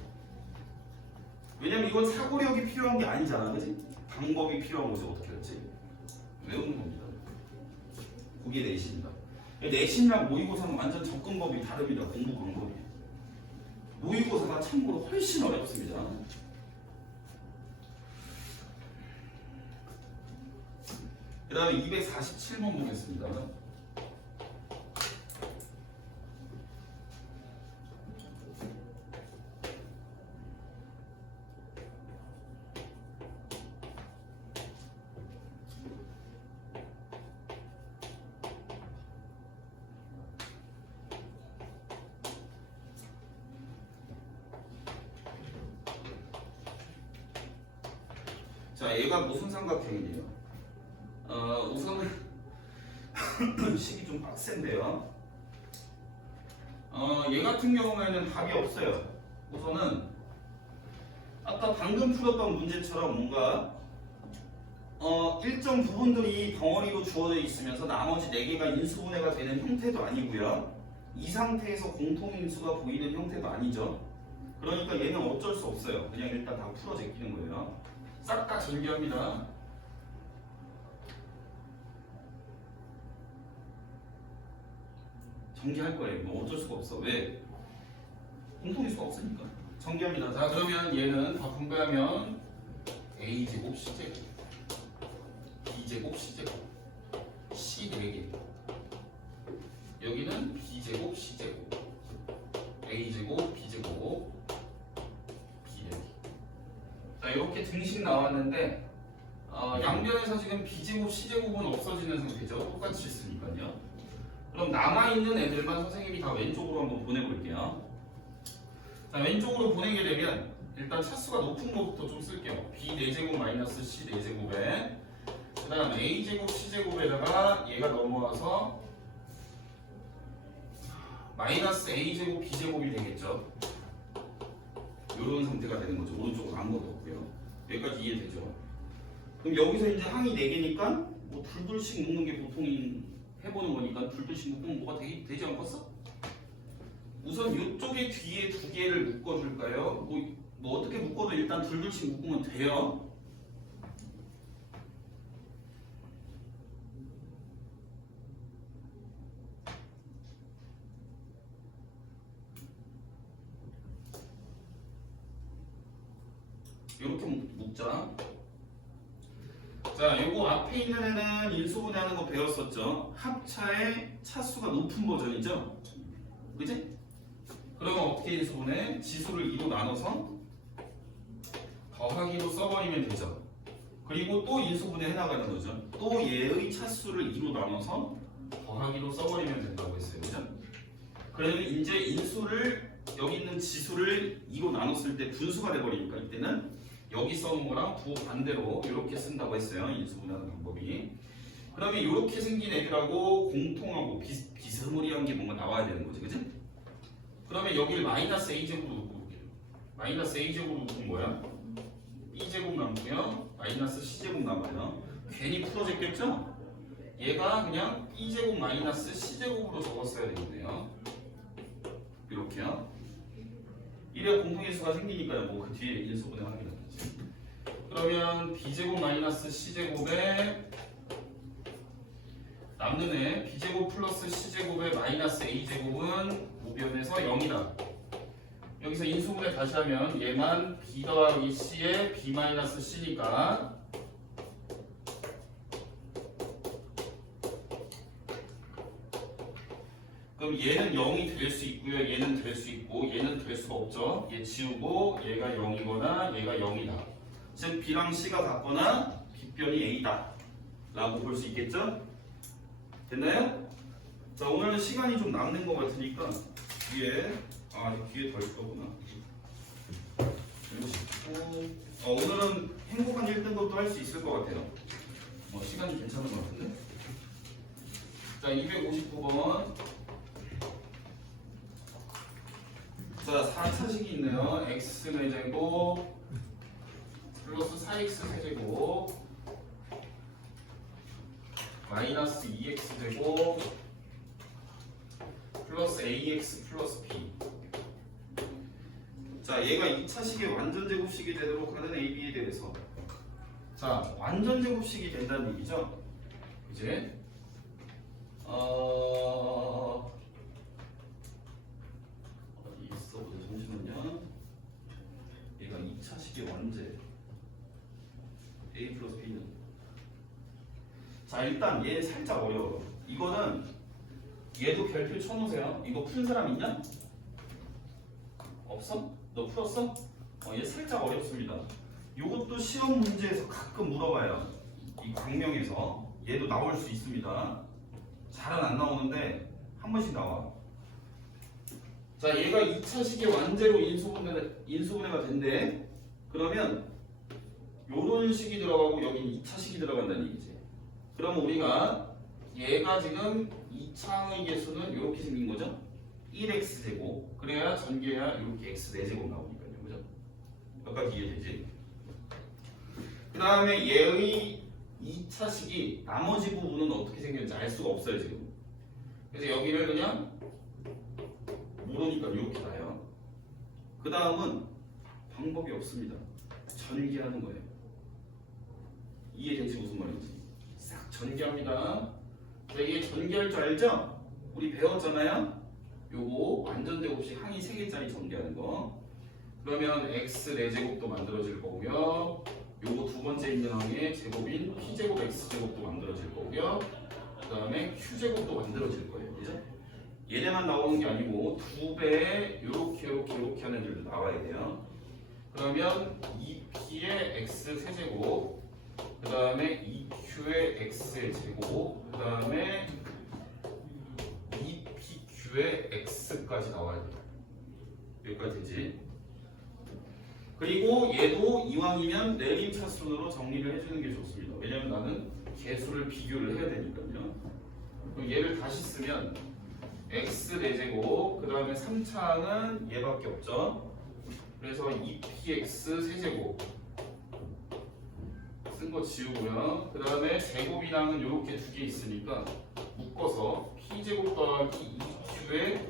왜냐면 이건 사고력이 필요한 게 아니잖아, 그지? 방법이 필요한 거죠. 어떻게 할지 외우는 겁니다. 그게 내신이다. 내신이랑 모의고사는 완전 접근법이 다릅니다. 공부 방법이. 모의고사가 참고로 훨씬 어렵습니다. 그 다음에 247번 보겠습니다. 자, 얘가 무슨 삼각형이에요? 우선은 식이 좀 빡센데요. 얘 같은 경우에는 답이 없어요. 우선은 아까 방금 풀었던 문제처럼 뭔가 일정 부분들이 덩어리로 주어져 있으면서 나머지 4개가 인수분해가 되는 형태도 아니고요. 이 상태에서 공통인수가 보이는 형태도 아니죠. 그러니까 얘는 어쩔 수 없어요. 그냥 일단 다 풀어 제끼는 거예요. 싹 다 전개합니다. 전개할 거예요. 뭐 어쩔 수가 없어. 왜? 공통인수가 없으니까. 전개합니다. 자, 그러면 얘는 다 분배하면 A제곱 C제곱 B제곱 C제곱 C 4개 여기는 B제곱 C제곱 A제곱 B제곱 B 4개. 자, 이렇게 등식 나왔는데 양변에서 지금 B제곱 C제곱은 없어지는 상태죠. 똑같이 있으니까요. 그럼 남아있는 애들만 선생님이 다 왼쪽으로 한번 보내볼게요. 자, 왼쪽으로 보내게 되면 일단 차수가 높은 것부터 좀 쓸게요. B 4제곱 마이너스 C 4제곱에 그 다음 A제곱 C제곱에다가 얘가 넘어와서 마이너스 A제곱 B제곱이 되겠죠. 이런 상태가 되는 거죠. 오른쪽으로 아무것도 없고요. 여기까지 이해되죠? 그럼 여기서 이제 항이 4개니까 뭐 둘둘씩 묶는 게 보통 해보는 거니까 둘둘씩 묶으면 뭐가 되지 않겠어? 우선 이쪽에 뒤에 2개를 묶어줄까요? 뭐 어떻게 묶어도 일단 둘둘씩 묶으면 돼요. 이렇게 묶자. 자, 요거 앞에 있는 애는 인수분해하는 거 배웠었죠. 합차의 차수가 높은 버전이죠. 그치? 그러면 어떻게 인수분해? 지수를 2로 나눠서 더하기로 써버리면 되죠. 그리고 또 인수분해 해나가는 거죠. 또 얘의 차수를 2로 나눠서 더하기로 써버리면 된다고 했어요. 그죠? 그러면 이제 인수를 여기 있는 지수를 2로 나눴을 때 분수가 돼버리니까 이때는 여기 써놓은 거랑 부 반대로 이렇게 쓴다고 했어요. 인수분해하는 방법이. 그러면 이렇게 생긴 애들하고 공통하고 비스무리한 게 뭔가 나와야 되는 거지. 그지? 그러면 여기를 마이너스 a제곱으로 놓고 볼게요. 마이너스 a제곱으로 놓은 거야. b제곱 남고요. 마이너스 c제곱 남아요. 괜히 풀어졌겠죠? 얘가 그냥 b제곱 마이너스 c제곱으로 적었어야 되겠네요. 이렇게요. 이래야 공통인수가 생기니까요. 뭐 그 뒤에 인수분해 하는 게 낫겠지. 그러면 b제곱 마이너스 c제곱에 남는 애 b제곱 플러스 c제곱에 마이너스 a제곱은 우변에서 0이다. 여기서 인수분해 다시 하면 얘만 b 더하기 c에 b 마이너스 c니까 그럼 얘는 0이 될 수 있고요. 얘는 될 수 있고 얘는 될 수가 없죠. 얘 지우고 얘가 0이거나 얘가 0이다. 즉 b랑 c가 같거나 빗변이 a다 라고 볼 수 있겠죠? 됐나요? 자, 오늘은 시간이 좀 남는 것 같으니까 뒤에 뒤에 더 있거구나. 오늘은 행복한 1등급도 할 수 있을 것 같아요. 시간이 괜찮은 것 같은데? 자, 259번. 자, 4차식이 있네요. x는 제곱 플러스 4x 세제곱 마이너스 2x 제곱 플러스 ax 플러스 b. 자, 얘가 2차식의 완전 제곱식이 되도록 하는 ab에 대해서 자, 완전 제곱식이 된다는 얘기죠. 이제 어디 있어 보자. 잠시만요. 얘가 2차식의 완제 a 플러스 b는 자, 일단 얘 살짝 어려워. 이거는 얘도 별표 쳐놓으세요. 이거 푼 사람 있냐? 없어? 너 풀었어? 얘 살짝 어렵습니다. 이것도 시험 문제에서 가끔 물어봐요. 이 광명에서 얘도 나올 수 있습니다. 잘은 안 나오는데 한 번씩 나와. 자, 얘가 2차식의 완제로 인수분해가 된대. 그러면 요런 식이 들어가고 여기 2차식이 들어간다는 얘기지. 그럼 우리가 얘가 지금 2차의 개수는 이렇게 생긴 거죠? 1x 제곱. 그래야 전개야 이렇게 x 4제곱 나오니까요. 그죠? 여기까지 이해되지? 그 다음에 얘의 2차식이 나머지 부분은 어떻게 생겼는지 알 수가 없어요, 지금. 그래서 여기를 그냥 모르니까 이렇게 나요. 그 다음은 방법이 없습니다. 전개하는 거예요. 이해되지? 무슨 말인지. 싹 전개합니다. 자, 이게 전개할 줄 알죠? 우리 배웠잖아요? 요거 완전 제곱식 항이 3개짜리 전개하는 거. 그러면 x 4제곱도 만들어질 거고요. 요거 두 번째 있는 항의 제곱인 p제곱 x제곱도 만들어질 거고요. 그 다음에 q제곱도 만들어질 거예요. 그죠? 얘네만 나오는 게 아니고 2배에 요렇게 하는 애들도 나와야 돼요. 그러면 2p의 x 세제곱, 그 다음에 2q의 x의 제곱, 그 다음에 2pq의 x까지 나와야 돼요. 여기까지 되지? 그리고 얘도 이왕이면 내림차순으로 정리를 해주는 게 좋습니다. 왜냐면 나는 개수를 비교를 해야 되니까요. 그럼 얘를 다시 쓰면 x 4제곱, 그 다음에 3차항은 얘밖에 없죠. 그래서 2px 세제곱 쓴 거 지우고요. 그 다음에 제곱이랑은 이렇게 두 개 있으니까 묶어서 p제곱 더하기 2q의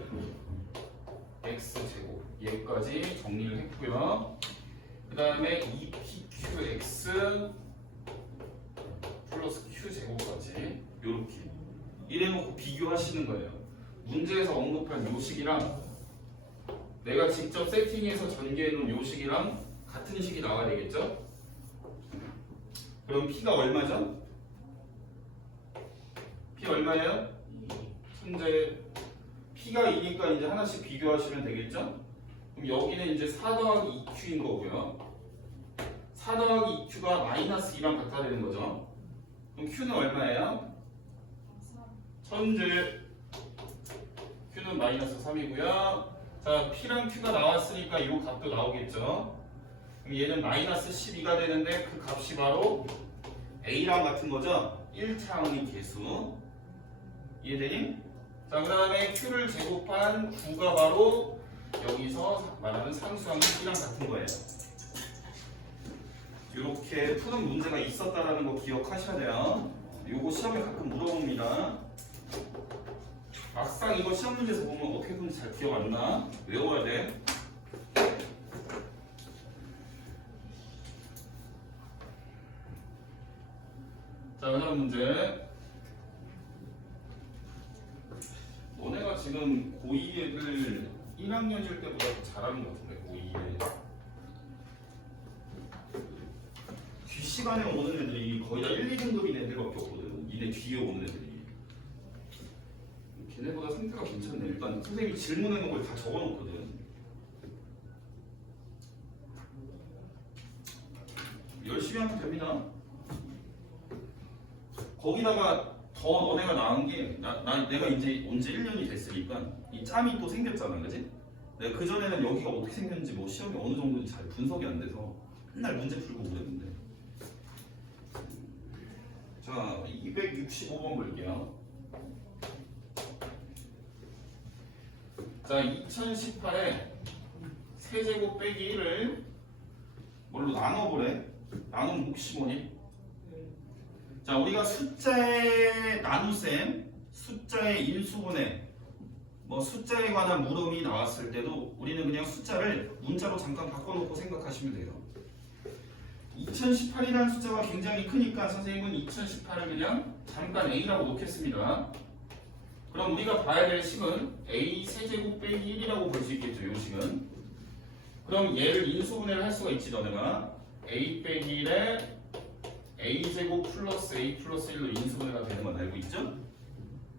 x제곱 얘까지 정리를 했고요. 그 다음에 2pqx 플러스 q제곱까지 이렇게 이래놓고 비교하시는 거예요. 문제에서 언급한 요 식이랑 내가 직접 세팅해서 전개해놓은 요 식이랑 같은 식이 나와야 되겠죠? 그럼 p가 얼마죠? p 얼마예요? 현재 p가 2니까 이제 하나씩 비교하시면 되겠죠? 그럼 여기는 이제 4 더하기 2q인 거고요. 4 더하기 2q가 마이너스 2랑 같아야 되는 거죠. 그럼 q는 얼마예요? 1000줄. q는 마이너스 3이고요. 자, p랑 q가 나왔으니까 이 값도 나오겠죠. 그럼 얘는 마이너스 12가 되는데 그 값이 바로 a랑 같은 거죠. 1차원의 개수. 이해되니? 자, 그 다음에 q를 제곱한 9가 바로 여기서 말하는 상수항이 B랑 같은 거예요. 이렇게 푸는 문제가 있었다라는 거 기억하셔야 돼요. 요거 시험에 가끔 물어봅니다. 막상 이거 시험 문제에서 보면 어떻게 푸는지 잘 기억 안 나? 외워야 돼. 자, 그 다음 문제. 너네가 지금 고2 애들 1학년일 때보다 더 잘하는 것 같은데, 고2에. 뒷시간에 오는 애들이 거의 다 1, 2등급인 애들밖에 없거든. 이내 뒤에 오는 애들이. 걔네보다 상태가 괜찮네. 일단 선생님이 질문해놓은 걸 다 적어놓거든. 열심히 하면 됩니다. 거기다가 더 너네가 나은 게 내가 이제 언제 1년이 됐으니까 이 짬이 또 생겼잖아, 그지? 내가 그전에는 여기가 어떻게 생겼는지 뭐 시험이 어느 정도인지 잘 분석이 안 돼서 맨날 문제 풀고 그랬는데. 자, 265번 볼게요. 자, 2018에 세제곱 빼기 1을 뭘로 나눠보래? 나누면 몫이 뭐니? 자, 우리가 숫자의 나눗셈, 숫자의 인수분해, 뭐 숫자에 관한 물음이 나왔을 때도 우리는 그냥 숫자를 문자로 잠깐 바꿔놓고 생각하시면 돼요. 2018이라는 숫자가 굉장히 크니까 선생님은 2018을 그냥 잠깐 A라고 놓겠습니다. 그럼 우리가 봐야 될 식은 A 세제곱 빼기 1이라고 볼 수 있겠죠, 이 식은. 그럼 얘를 인수분해를 할 수가 있지, 너네가. A 빼기 1에 a제곱 플러스 a 플러스 1로 인수분해가 되는 건 알고 있죠?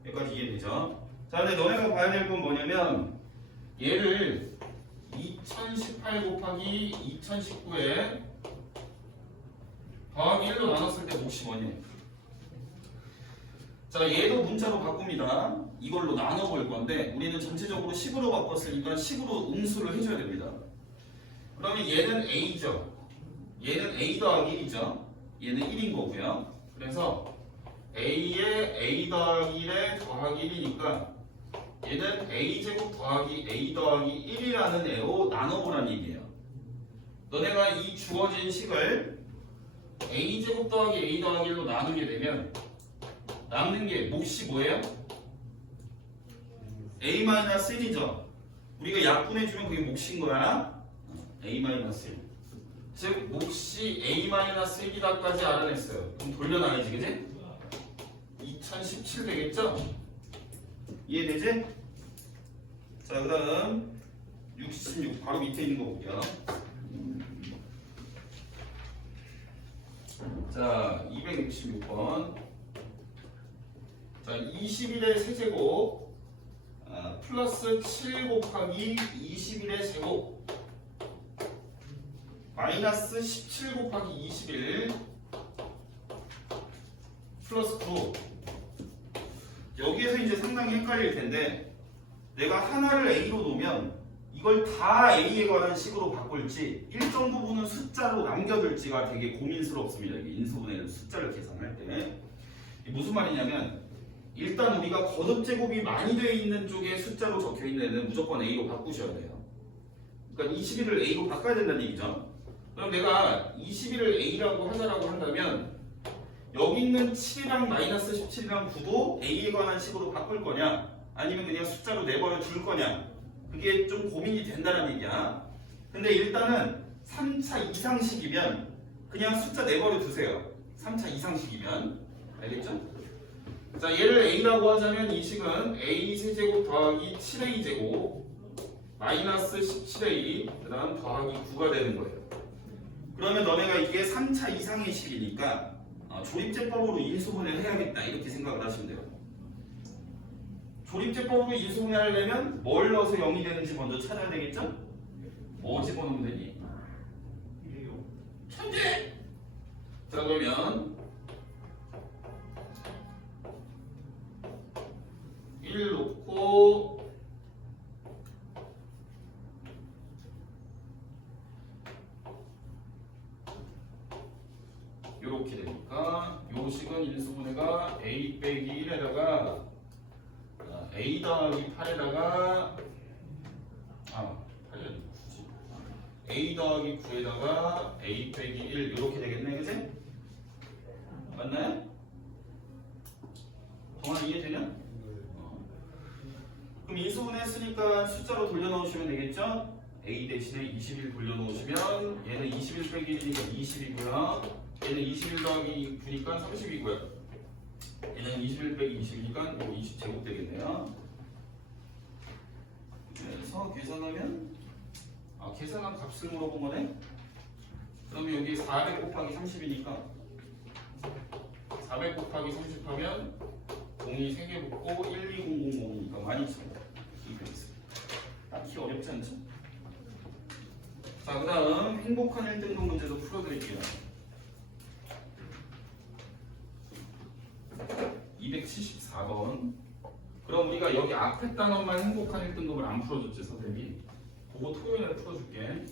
여기까지 이해되죠? 자, 근데 너네가 봐야 될 건 뭐냐면 얘를 2018 곱하기 2019에 더하기 1로 나눴을 때 몫이 뭐니? 자, 얘도 문자로 바꿉니다. 이걸로 나눠볼 건데 우리는 전체적으로 10으로 바꿨으니까 10으로 응수를 해줘야 됩니다. 그러면 얘는 a죠. 얘는 a 더하기 1이죠. 얘는 1인 거고요. 그래서 a에 a 더하기 1에 더하기 1이니까 얘는 a제곱 더하기 a 더하기 1이라는 애로 나눠보라는 얘기예요. 너네가 이 주어진 식을 a제곱 더하기 a 더하기 1로 나누게 되면 남는 게 몫이 뭐예요? a-1이죠. 우리가 약분해주면 그게 몫인 거야. a-1. 즉 몫이 a-1이다까지 알아냈어요. 그럼 돌려놔야지, 그지? 2017 되겠죠? 이해되지? 자, 그 다음 66 바로 밑에 있는 거 볼게요. 자, 266번. 자, 21의 세제곱 플러스 7 곱하기 21의 제곱 마이너스 17 곱하기 21 플러스 9. 여기에서 이제 상당히 헷갈릴 텐데 내가 하나를 A로 놓으면 이걸 다 A에 관한 식으로 바꿀지 일정 부분은 숫자로 남겨둘지가 되게 고민스럽습니다. 이게 인수분해를 숫자를 계산할 때. 이게 무슨 말이냐면 일단 우리가 거듭제곱이 많이 되어 있는 쪽에 숫자로 적혀 있는 애는 무조건 A로 바꾸셔야 돼요. 그러니까 21을 A로 바꿔야 된다는 얘기죠. 그럼 내가 21을 A라고 하자라고 한다면 여기 있는 7이랑 마이너스 17이랑 9도 A에 관한 식으로 바꿀 거냐 아니면 그냥 숫자로 내버려 둘 거냐 그게 좀 고민이 된다는 얘기야. 근데 일단은 3차 이상식이면 그냥 숫자 내버려 두세요. 3차 이상식이면 알겠죠? 자, 얘를 A라고 하자면 이 식은 A 세제곱 더하기 7A제곱 마이너스 17A 그 다음 더하기 9가 되는 거예요. 그러면 너네가 이게 3차 이상의 식이니까 조립제법으로 인수분해를 해야겠다 이렇게 생각을 하시면 돼요. 조립제법으로 인수분해하려면 뭘 넣어서 0이 되는지 먼저 찾아야 되겠죠? 뭐 집어넣으면 되니? 천재! 자 그러면 1 놓고 이렇게 되니까 요 식은 인수분해가 a 빼기 1에다가 a 더하기 8에다가 8이 아니고 9지 a 더하기 9에다가 a 빼기 1 이렇게 되겠네 그치? 맞나요? 정말 이해되냐? 그럼 인수분해 했으니까 숫자로 돌려놓으시면 되겠죠? a 대신에 21 돌려놓으시면 얘는 21 빼기 1이니까 20이고요 얘는 21 더하기 9니까 30이고요 얘는 21 빼기 20이니까 20 제곱 되겠네요 그래서 계산하면 계산한 값을 물어본 거네? 그러면 여기 400 곱하기 30이니까 400 곱하기 30 하면 0이 3개 붙고 12000이니까 12,000 이렇게 됐습니다. 딱히 어렵지 않죠? 자, 그 다음 행복한 1등급 문제도 풀어드릴게요. 274번. 그럼 우리가 여기 앞에 단원만 행복한 1등급을 안 풀어줬지, 선생님이. 그거 토요일에 풀어줄게.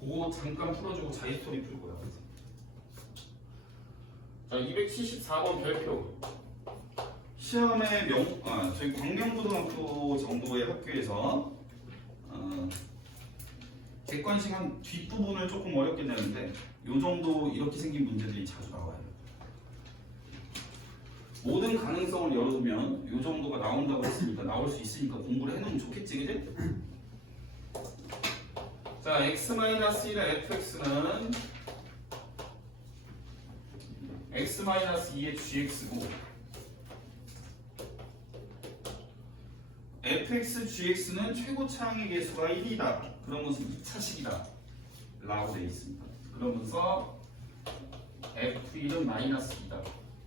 그거 잠깐 풀어주고 자기 스토리 풀 거야. 자, 274번 별 필요 없고. 시험에 저희 광명고등학교 정도의 학교에서 객관식 한 뒷부분을 조금 어렵게 내는데 요 정도 이렇게 생긴 문제들이 자주 나와요. 모든 가능성을 열어두면 요 정도가 나온다고 했으니까 나올 수 있으니까 공부를 해놓으면 좋겠지, 그지? 자, x-1의 fx는 x-2의 gx고 fx, gx는 최고차항의 개수가 1이다. 그런 것은 2차식이다. 라고 되어 있습니다. 그러면서 f1은 -2다.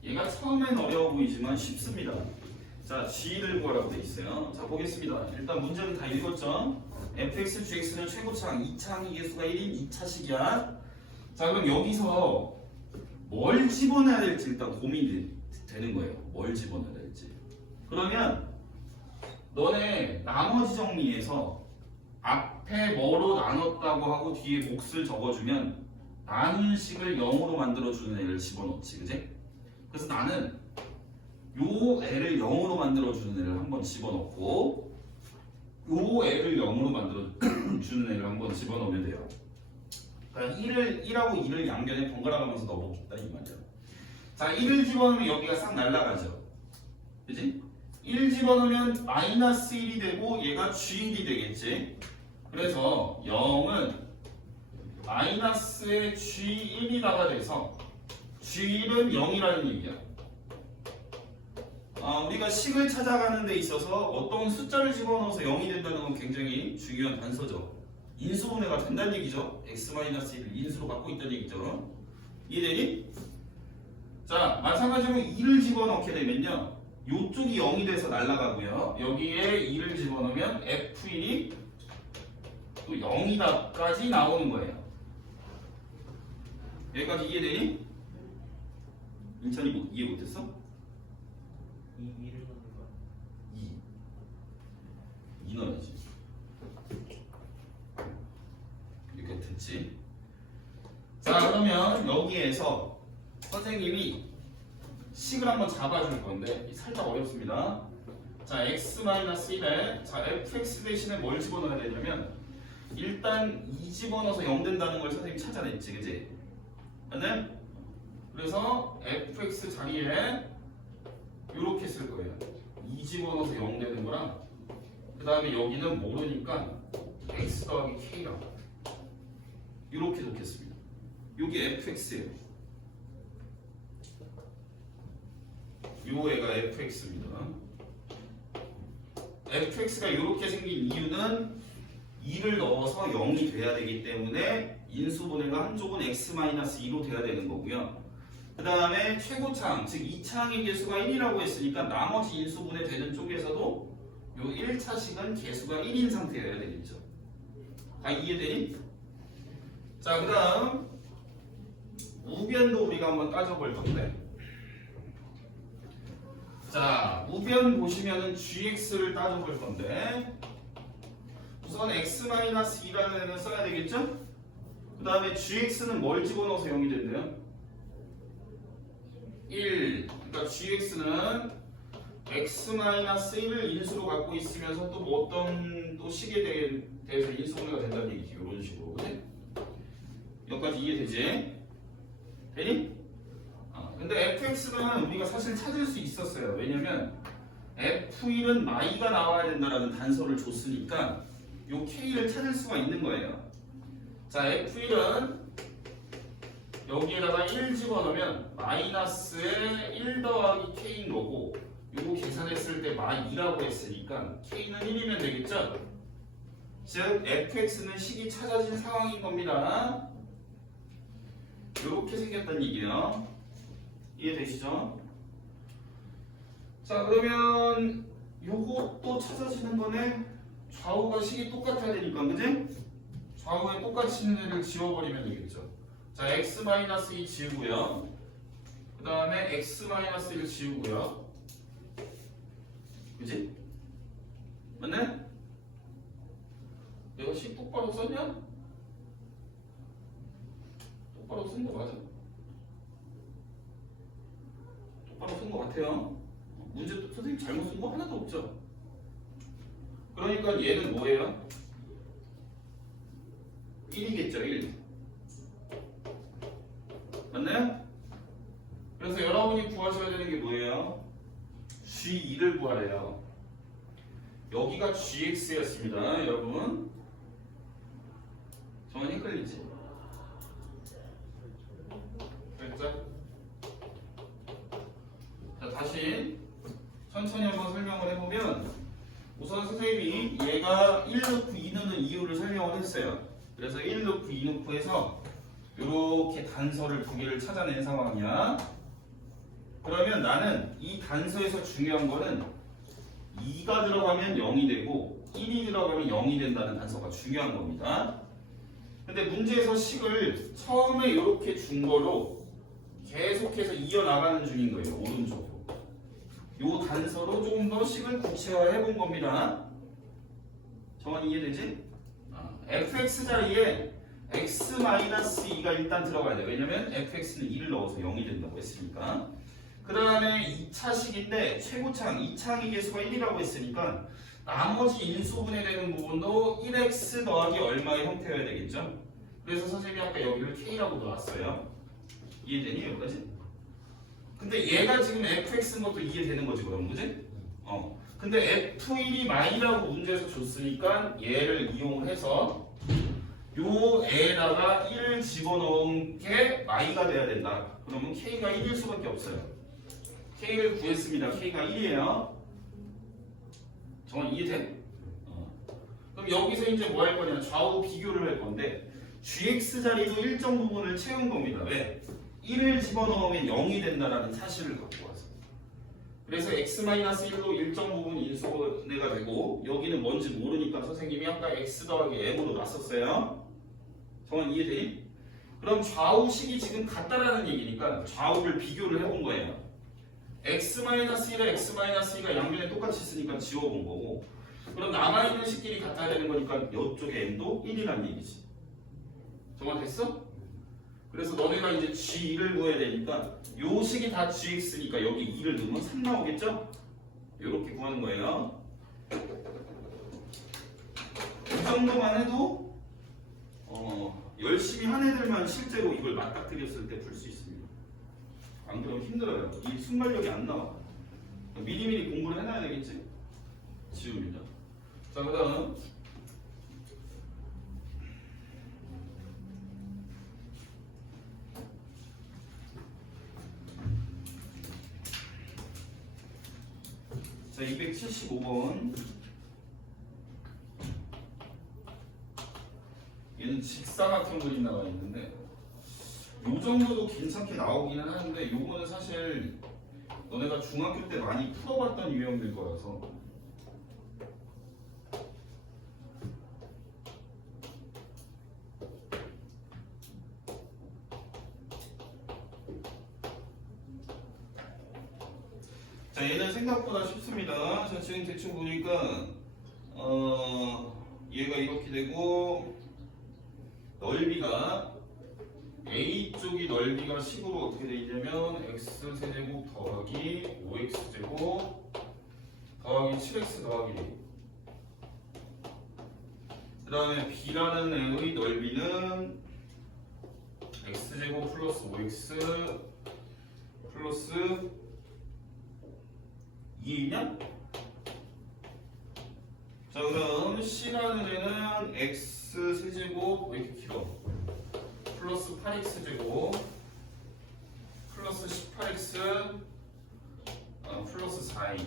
얘가 처음엔 어려워 보이지만 쉽습니다. 자, g를 구하라고 되어 있어요. 자, 보겠습니다. 일단 문제는 다 읽었죠? fx, gx는 최고차항, 2차항의 개수가 1인 2차식이야. 자, 그럼 여기서 뭘 집어넣어야 될지 일단 고민이 되는 거예요. 뭘 집어넣어야 될지. 그러면 너네 나머지 정리에서 앞에 뭐로 나눴다고 하고 뒤에 몫을 적어주면 나눈 식을 0으로 만들어주는 애를 집어넣지, 그지? 그래서 나는 요 애를 0으로 만들어주는 애를 한번 집어넣고 요 애를 0으로 만들어주는 애를 한번 집어넣으면 돼요. 그러니까 1하고 2를 양변에 번갈아가면서 넣어보겠다 이 말이야. 자, 1을 집어넣으면 여기가 싹 날아가죠, 그지? 1 집어넣으면 -1이 되고 얘가 G1이 되겠지. 그래서 0은 마이너스의 G1이다가 돼서 G1은 0이라는 얘기야. 우리가 식을 찾아가는 데 있어서 어떤 숫자를 집어넣어서 0이 된다는 건 굉장히 중요한 단서죠. 인수분해가 된다는 얘기죠. x-1을 인수로 갖고 있다는 얘기죠. 이해되니? 자, 마찬가지로 2를 집어넣게 되면요 요쪽이 0이 돼서 날아가고요. 여기에 2를 집어넣으면 F1이 또 0이다까지 나오는 거예요. 여기까지 이해되니? 인천이 뭐 이해 못했어? 2를 넣는 거야? 2 넣어야지. 이렇게 됐지? 자, 그러면 여기에서 선생님이 식을 한번 잡아줄 건데 살짝 어렵습니다. 자, x-1에 자 fx 대신에 뭘 집어넣어야 되냐면 일단 2 집어넣어서 0 된다는 걸 선생님이 찾아냈지, 그지? 맞나요? 그래서 fx 자리에 이렇게 쓸 거예요. 2 집어넣어서 0 되는 거랑 그 다음에 여기는 모르니까 x 더하기 k랑 이렇게 놓겠습니다. 이게 fx예요. 요 애가 fx입니다. fx가 이렇게 생긴 이유는 2를 넣어서 0이 돼야 되기 때문에 인수분해가 한쪽은 x-2로 돼야 되는 거고요. 그 다음에 최고차항, 즉 2차항의 개수가 1이라고 했으니까 나머지 인수분해 되는 쪽에서도 요 1차식은 개수가 1인 상태여야 되겠죠. 다 이해되니? 자, 그 다음 우변도 우리가 한번 따져볼 건데. 자, 우변 보시면은 gx를 따져볼 건데 우선 x-2라는 애는 써야 되겠죠? 그 다음에 gx는 뭘 집어넣어서 0이 된대요? 1. 그러니까 gx는 x-1을 인수로 갖고 있으면서 또 뭐 어떤 또 식에 대해서 인수분해가 된다는 얘기지. 이런 식으로. 그치? 여기까지 이해되지? 되니? 근데 fx는 우리가 사실 찾을 수 있었어요. 왜냐면 f1은 마이가 나와야 된다라는 단서를 줬으니까 요 k를 찾을 수가 있는 거예요. 자, f1은 여기에다가 1 집어넣으면 마이너스에 1 더하기 k인 거고 요거 계산했을 때 마2라고 했으니까 k는 1이면 되겠죠? 즉 fx는 식이 찾아진 상황인 겁니다. 요렇게 생겼다는 얘기예요. 이해되시죠? 자, 그러면 요것도 찾아지는 거네. 좌우가 식이 똑같아야 되니까, 그지? 좌우에 똑같이 있는 애를 지워버리면 되겠죠. 자, x-2 지우고요. 그 다음에 x-1 지우고요. 그지? 맞네? 내가 식 똑바로 썼냐? 똑바로 쓴 거 맞아? 똑바로 쓴 거 같아요. 문제 또 선생님 잘못 쓴 거 하나도 없죠? 그러니까 얘는 뭐예요? 1이겠죠, 1. 맞나요? 그래서 여러분이 구하셔야 되는 게 뭐예요? G2를 구하래요. 여기가 GX였습니다, 여러분. 정말 헷갈리지? 살짝. 자, 다시 천천히 한번 설명을 해보면 우선 선생님이 얘가 1 넣고 2 넣는 이유를 설명을 했어요. 그래서 1 넣고 2 넣고 해서 이렇게 단서를 두 개를 찾아낸 상황이야. 그러면 나는 이 단서에서 중요한 거는 2가 들어가면 0이 되고 1이 들어가면 0이 된다는 단서가 중요한 겁니다. 근데 문제에서 식을 처음에 이렇게 준 거로 계속해서 이어나가는 중인 거예요. 오른쪽으로. 요 단서로 조금 더 식을 구체화해 본 겁니다. 정확히 이해되지? fx 자리에 x-2가 일단 들어가야 돼. 왜냐면 fx는 2를 넣어서 0이 된다고 했으니까. 그 다음에 2차식인데 최고창, 2창의 개수가 1이라고 했으니까 나머지 인수분해되는 부분도 1x 더하기 얼마의 형태여야 되겠죠? 그래서 선생님이 아까 여기를 k라고 넣었어요. 이해되니 여기까지? 근데 얘가 지금 fx인 것도 이해되는 거지 그럼 그지? 근데 f1이 마이라고 문제에서 줬으니까 얘를 이용해서 요 애에다가 1을 집어넣은 게 마이가 돼야 된다. 그러면 k가 1일 수밖에 없어요. k를 구했습니다. k가 1이에요. 정말 이해돼? 그럼 여기서 이제 뭐 할 거냐? 좌우 비교를 할 건데 gx 자리도 일정 부분을 채운 겁니다. 왜? 1을 집어넣으면 0이 된다라는 사실을 갖고 와서. 그래서 x-1도 일정 부분 인수분해가 되고 여기는 뭔지 모르니까 선생님이 아까 x 더하기 m으로 놨었어요. 정말 이해되니? 그럼 좌우식이 지금 같다라는 얘기니까 좌우를 비교를 해본 거예요. x-1과 x-2가 양변에 똑같이 있으니까 지워본 거고 그럼 남아있는 식끼리 같아야 되는 거니까 이쪽에 m도 1이라는 얘기지. 정말 됐어? 그래서 너네가 이제 G2를 구해야 되니까 요 식이 다 GX니까 여기 2를 넣으면 3 나오겠죠? 이렇게 구하는 거예요. 이 정도만 해도 열심히 한 애들만 실제로 이걸 맞닥뜨렸을 때 풀 수 있습니다. 안 그러면 힘들어요. 이 순발력이 안 나와. 미리미리 공부를 해놔야 되겠지? 지웁니다. 자, 그 다음 자, 275번. 얘는 직사각형 그림 나와 있는데 요 정도도 괜찮게 나오기는 하는데 요거는 사실 너네가 중학교 때 많이 풀어봤던 유형들 거라서 자, 얘는 생각보다 쉽습니다. 자, 지금 대충 보니까 얘가 이렇게 되고 넓이가 A 쪽이 넓이가 식으로 어떻게 돼 있냐면 x 세제곱 더하기 5x 제곱 더하기 7x 더하기 1. 그 다음에 B라는 애의 넓이는 x 제곱 플러스 5x 플러스 2냐? 자, 그럼 C라는 애는 x 세제곱 왜 이렇게 길어? 플러스 8x 제곱 플러스 18x 플러스 4a.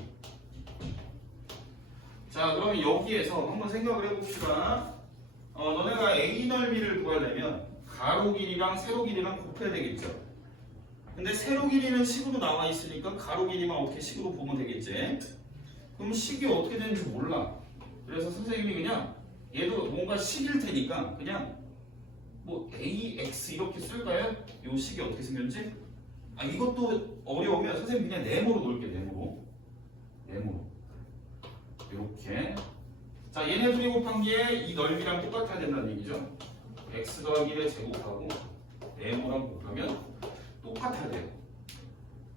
자, 그럼 여기에서 한번 생각을 해봅시다. 너네가 A 넓이를 구하려면 가로 길이랑 세로 길이랑 곱해야 되겠죠. 근데 세로 길이는 식으로 나와 있으니까 가로 길이만 어떻게 식으로 보면 되겠지. 그럼 식이 어떻게 되는지 몰라. 그래서 선생님이 그냥 얘도 뭔가 식일 테니까 그냥 뭐 AX 이렇게 쓸까요? 요 식이 어떻게 생겼는지? 아, 이것도 어려우면 선생님 그냥 네모로 놓을게. 네모로 이렇게. 자, 얘네들이 곱한 게 이 넓이랑 똑같아야 된다는 얘기죠. x 더하기 1의 제곱하고 네모랑 곱하면 똑같아야 돼요.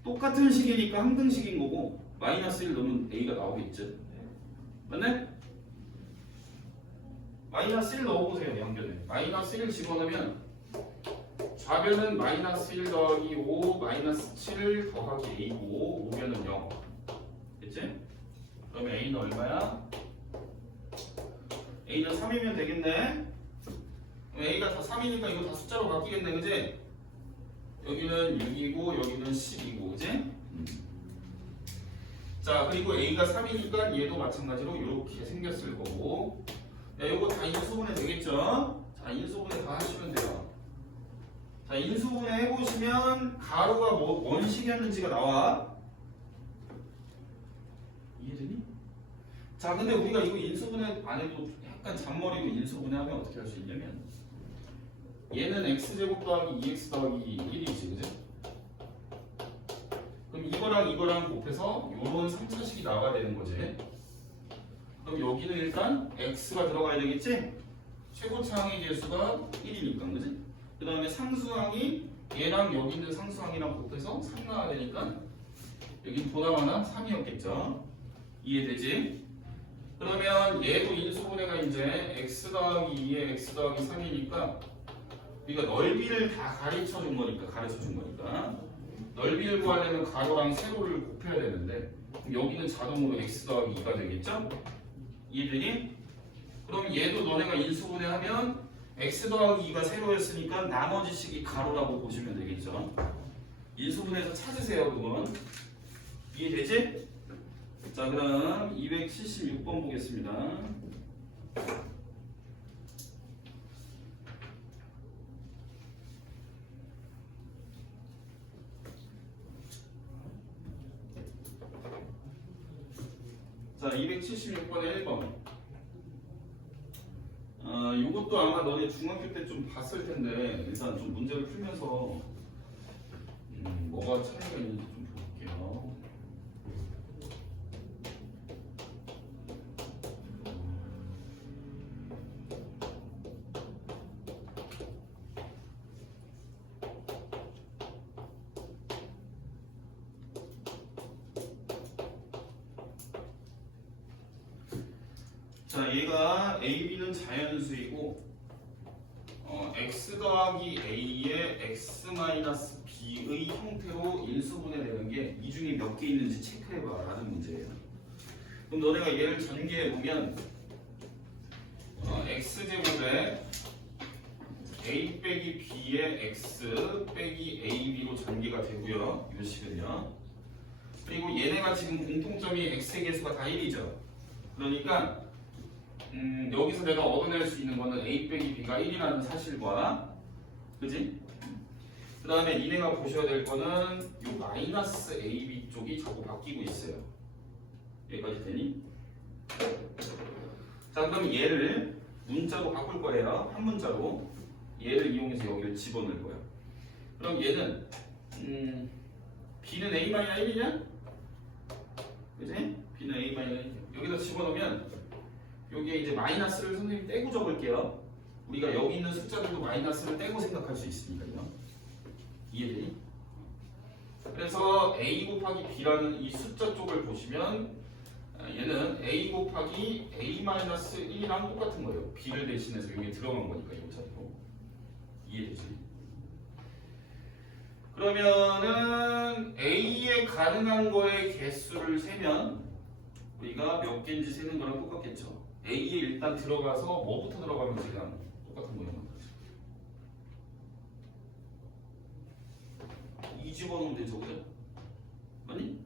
똑같은 식이니까 항등식인 거고 마이너스 1 넣으면 a가 나오겠죠. 맞네? 마이너스 1 넣어보세요. 양변에 마이너스 1 집어넣으면 좌변은 마이너스 1 더하기 5 마이너스 7 더하기 a고 우변은 0. 됐지? 그럼 a는 얼마야? a는 3이면 되겠네. 그럼 a가 다 3이니까 이거 다 숫자로 바뀌겠네. 그지? 여기는 6이고 여기는 10이고 그지? 자, 그리고 a가 3이니까 얘도 마찬가지로 이렇게 생겼을 거고. 야, 요거 다 인수분해 되겠죠? 자, 인수분해 다 하시면 돼요. 자, 인수분해 해보시면 가로가 뭔 식이었는지가 나와. 이해되니? 자, 근데 우리가 이거 인수분해 안 해도 약간 잔머리로 인수분해 하면 어떻게 할 수 있냐면 얘는 x제곱 더하기 2x 더하기 1이지, 그지? 그럼 이거랑 곱해서 요런 3차식이 나와야 되는 거지. 그럼 여기는 일단 x가 들어가야 되겠지? 최고차항의 개수가 1이니까, 그지? 그 다음에 상수항이 얘랑 여기 있는 상수항이랑 곱해서 3 나와야 되니까 여기 보나마나 3이었겠죠? 이해되지? 그러면 얘도 인수분해가 이제 x 더하기 2에 x 더하기 3이니까 우리가 넓이를 다 가르쳐 준 거니까 넓이를 구하려면 가로랑 세로를 곱해야 되는데 여기는 자동으로 x 더하기 2가 되겠죠? 이해되니? 그럼 얘도 너네가 인수분해하면 x 더하기 2가 세로였으니까 나머지 식이 가로라고 보시면 되겠죠? 인수분해해서 찾으세요, 그건. 이해되지? 자, 그럼 276번 보겠습니다. 자, 276번에 1번. 요것도 아마 너네 중학교 때 좀 봤을 텐데 일단 좀 문제를 풀면서 뭐가 차이가 있는지 좀 볼게요. 자, 얘가 AB는 자연수이고 x 더하기 a의 x 마이너스 b의 형태로 인수분해되는 게 이 중에 몇 개 있는지 체크해봐 라는 문제예요. 그럼 너네가 얘를 전개해보면 x제곱에 a 빼기 b의 x 빼기 ab로 전개가 되고요. 이 식은요. 그리고 얘네가 지금 공통점이 x의 개수가 다 1이죠. 그러니까 여기서 내가 얻어낼 수 있는 거는 a 빼기 b가 1이라는 사실과, 그지? 그 다음에 니네가 보셔야 될 거는 요 마이너스 ab 쪽이 자꾸 바뀌고 있어요. 여기까지 되니? 자, 그럼 얘를 문자로 바꿀 거예요. 한 문자로 얘를 이용해서 여기를 집어넣을 거예요. 그럼 얘는 b는 a 마이너스 1이냐? 그지? b는 a 마이너스 여기다 집어넣으면 여기에 이제 마이너스를 선생님이 떼고 적을게요. 우리가 여기 있는 숫자들도 마이너스를 떼고 생각할 수 있으니까요. 이해되니? 그래서 a 곱하기 b라는 이 숫자 쪽을 보시면 얘는 a 곱하기 a-1이랑 똑같은 거예요. b를 대신해서 여기에 들어간 거니까 이 자리로. 이해되지? 그러면은 a에 가능한 거의 개수를 세면 우리가 몇 개인지 세는 거랑 똑같겠죠. a에 일단 들어가서 뭐부터 들어가면 그냥 똑같은 모양 만들죠. 2 집어넣으면 되죠, 그죠? 아니?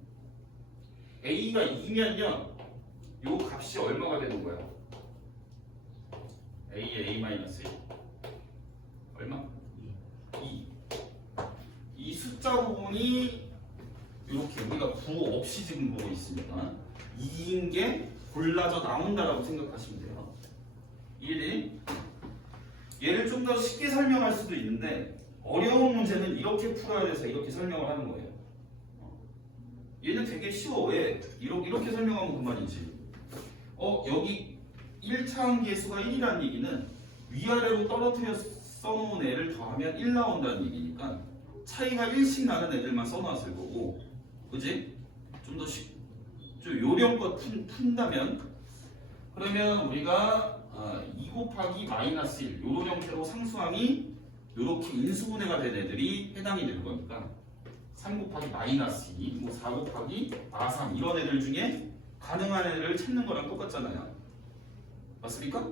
a가 2면요 요 값이 얼마가 되는 거야? a에 a-1 얼마? 2. 이 숫자 부분이 이렇게 우리가 부호 없이 지금 보고 있으니까 2인 게 골라져 나온다라고 생각하시면 돼요. 이해되니? 얘를 좀 더 쉽게 설명할 수도 있는데 어려운 문제는 이렇게 풀어야 돼서 이렇게 설명을 하는 거예요. 얘는 되게 쉬워. 왜? 이렇게 설명하면 그만이지. 여기 1차항 계수가 1이라는 얘기는 위아래로 떨어뜨려 써놓은 애를 더하면 1 나온다는 얘기니까 차이가 1씩 나는 애들만 써놨을 거고, 그지? 좀 더 좀 요령껏 푼다면 그러면 우리가 2 곱하기 마이너스 1 요런 형태로 상수항이 이렇게 인수분해가 된 애들이 해당이 될 거니까 3 곱하기 마이너스 2, 뭐 4 곱하기 마3 이런 애들 중에 가능한 애를 찾는 거랑 똑같잖아요. 맞습니까?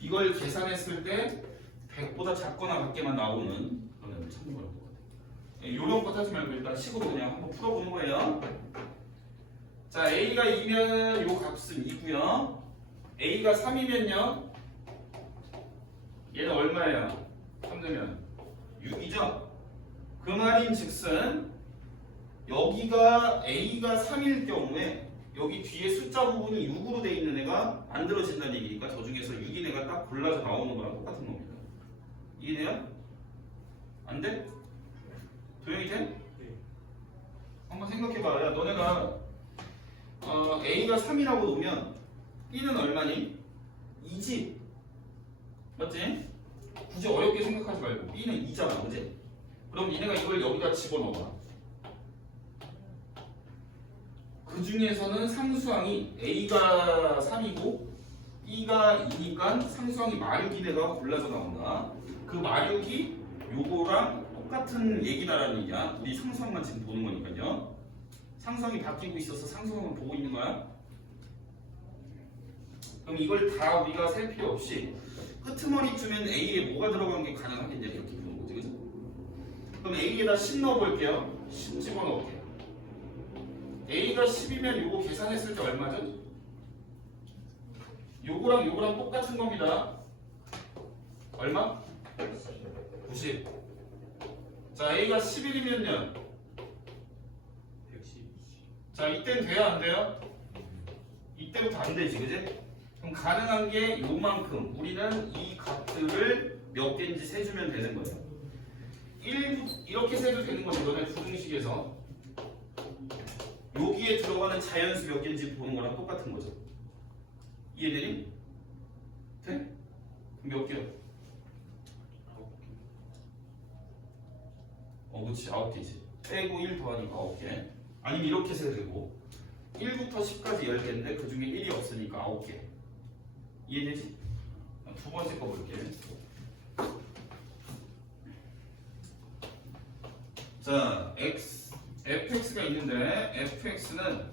이걸 계산했을 때 100보다 작거나 같게만 나오는 그런 애를 찾는 거랑 똑같아요. 요령껏 하지 말고 일단 식으로 그냥 한번 풀어보는 거예요. 자, a가 2면 요 값은 2고요. a가 3이면요. 얘는 얼마예요? 3되면 6이죠? 그 말인 즉슨 여기가 a가 3일 경우에 여기 뒤에 숫자 부분이 6으로 돼 있는 애가 만들어진다는 얘기니까 저 중에서 6인 애가 딱 골라서 나오는 거랑 똑같은 겁니다. 이해돼요? 안 돼? 도형이 돼? 네. 한번 생각해봐. 야, 너네가 a가 3이라고 놓으면 b는 얼마니? 2지? 맞지? 굳이 어렵게 생각하지 말고 b는 2잖아, 그지? 그럼 니네가 이걸 여기다 집어넣어봐. 그 중에서는 상수항이 a가 3이고 b가 2니까 상수항이 마륙이 내가 골라져 나온다. 그 마륙이 요거랑 똑같은 얘기다라는 얘기야. 우리 상수항만 지금 보는 거니까요. 상수항이 바뀌고 있어서 상수항을 보고 있는 거야. 그럼 이걸 다 우리가 셀 필요 없이 끄트머리쯤엔 a에 뭐가 들어간 게 가능하겠냐 이렇게 보는 거지, 그죠? 그럼 a에다 10 넣어볼게요. 10 집어넣을게요. a가 10이면 요거 계산했을 때 얼마죠? 요거랑 요거랑 똑같은 겁니다. 얼마? 90. 자, a가 11이면요. 110. 자, 이때는 돼요, 안 돼요? 이때부터 안 되지, 그지? 그럼 가능한 게 요만큼. 우리는 이 값들을 몇 개인지 세주면 되는 거예요. 이렇게 세도 되는 거죠. 너네 부등식에서 여기에 들어가는 자연수 몇 개인지 보는 거랑 똑같은 거죠. 이해되니? 돼? 그럼 몇 개요? 9개. 그렇지. 9개지. 빼고 1 더하니까 9개. 아니면 이렇게 세도 되고 1부터 10까지 10개인데 그 중에 1이 없으니까 9개. 이해되지? 두 번째 거 볼게. 자, fx가 있는데 fx는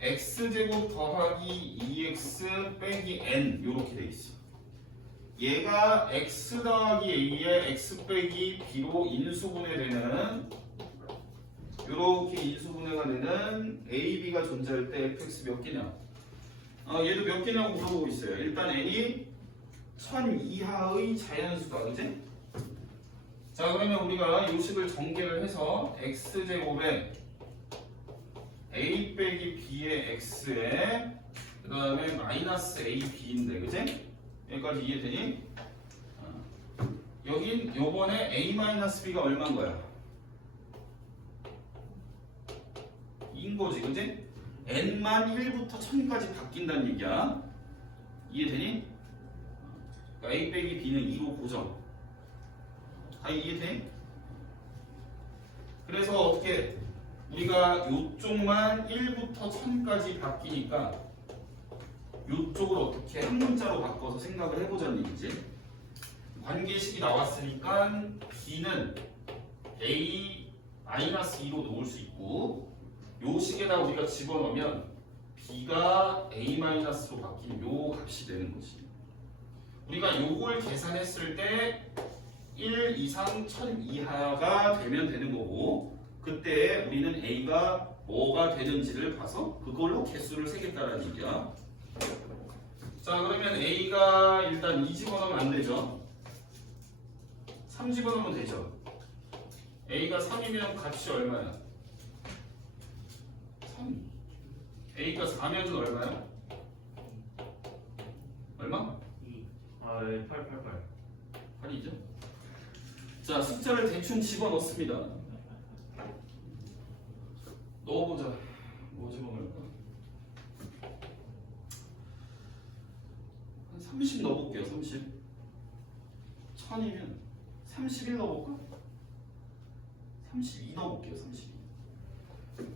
x제곱 더하기 2x 빼기 n 요렇게 돼 있어. 얘가 x 더하기 a에 x 빼기 b로 인수분해되는 요렇게 인수분해가 되는 a, b가 존재할 때 fx 몇 개냐? 얘도 몇 개냐고 물어보고 있어요. 일단 n이 1000 이하의 자연수다, 그지? 자, 그러면 우리가 요식을 전개를 해서 x제곱에 a 빼기 b의 x에 그 다음에 마이너스 ab인데, 그지? 여기까지 이해되니? 여긴 요번에 a-b가 얼마인 거야? 바뀐 거지, 그지? n만 1부터 1000까지 바뀐다는 얘기야. 이해되니? 그러니까 a 빼기 b는 2로 고정. 다 이해돼? 그래서 어떻게 우리가 요쪽만 1부터 1000까지 바뀌니까 요쪽을 어떻게 한 문자로 바꿔서 생각을 해보자는 얘기지. 관계식이 나왔으니까 b는 a-2로 놓을 수 있고 요 식에다 우리가 집어넣으면 b가 a-로 바뀌는 요 값이 되는 거지. 우리가 요걸 계산했을 때 1 이상 1000 이하가 되면 되는 거고 그때 우리는 a가 뭐가 되는지를 봐서 그걸로 개수를 세겠다라는 얘기야. 자 그러면 a가 일단 2 집어넣으면 안 되죠. 3 집어넣으면 되죠. a가 3이면 값이 얼마야? 3. a가 4면 얼마야? 얼마? 888. 8이죠. 자 숫자를 대충 집어넣습니다. 넣어보자. 뭐 집어넣을까? 한 30 넣어볼게요. 30. 1000이면 31 넣어볼까? 32 넣어볼게요. 32.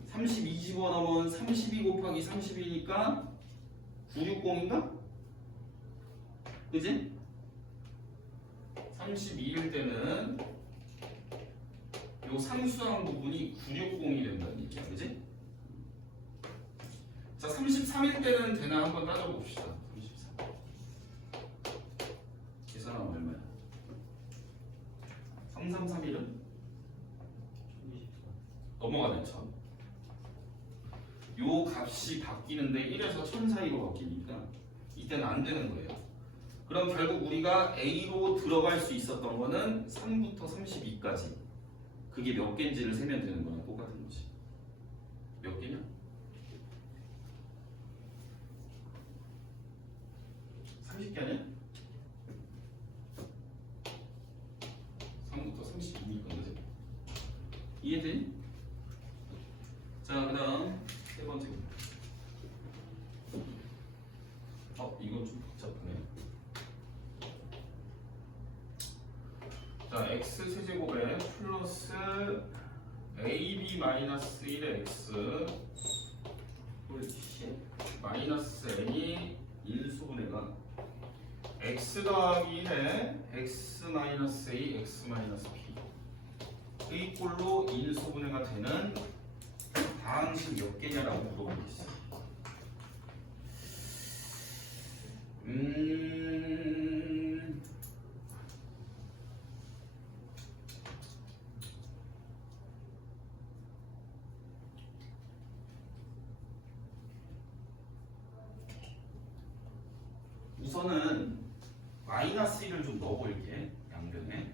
32 집어넣으면 32 곱하기 30이니까 960인가? 그지? 32일 때는 요 상수항 부분이 960이 된다는 얘기야. 그지? 자 33일 때는 되나 한번 따져봅시다. 33. 계산하면 얼마야? 333일은? 넘어가네 1000. 요 값이 바뀌는데 1에서 1000 사이로 바뀌니까 이때는 안 되는 거예요. 그럼 결국 우리가 A로 들어갈 수 있었던 거는 3부터 32까지 그게 몇 개인지를 세면 되는 거랑 똑같은 거지. 몇 개냐? 30개 아니야? 3부터 32니까 그지? 이해되니? 자 그 다음 세 번째 이건 좀 복잡하네. 자 x 세제곱에 플러스 ab 마이너스 1의 x 마이너스 n이 인수분해가 x 더하기 1에 x 마이너스 a x 마이너스 b의 꼴로 인수분해가 되는 다항식 몇 개냐라고 물어보고 있어. 우선은 마이너스 1을 좀 넣어볼게. 양변에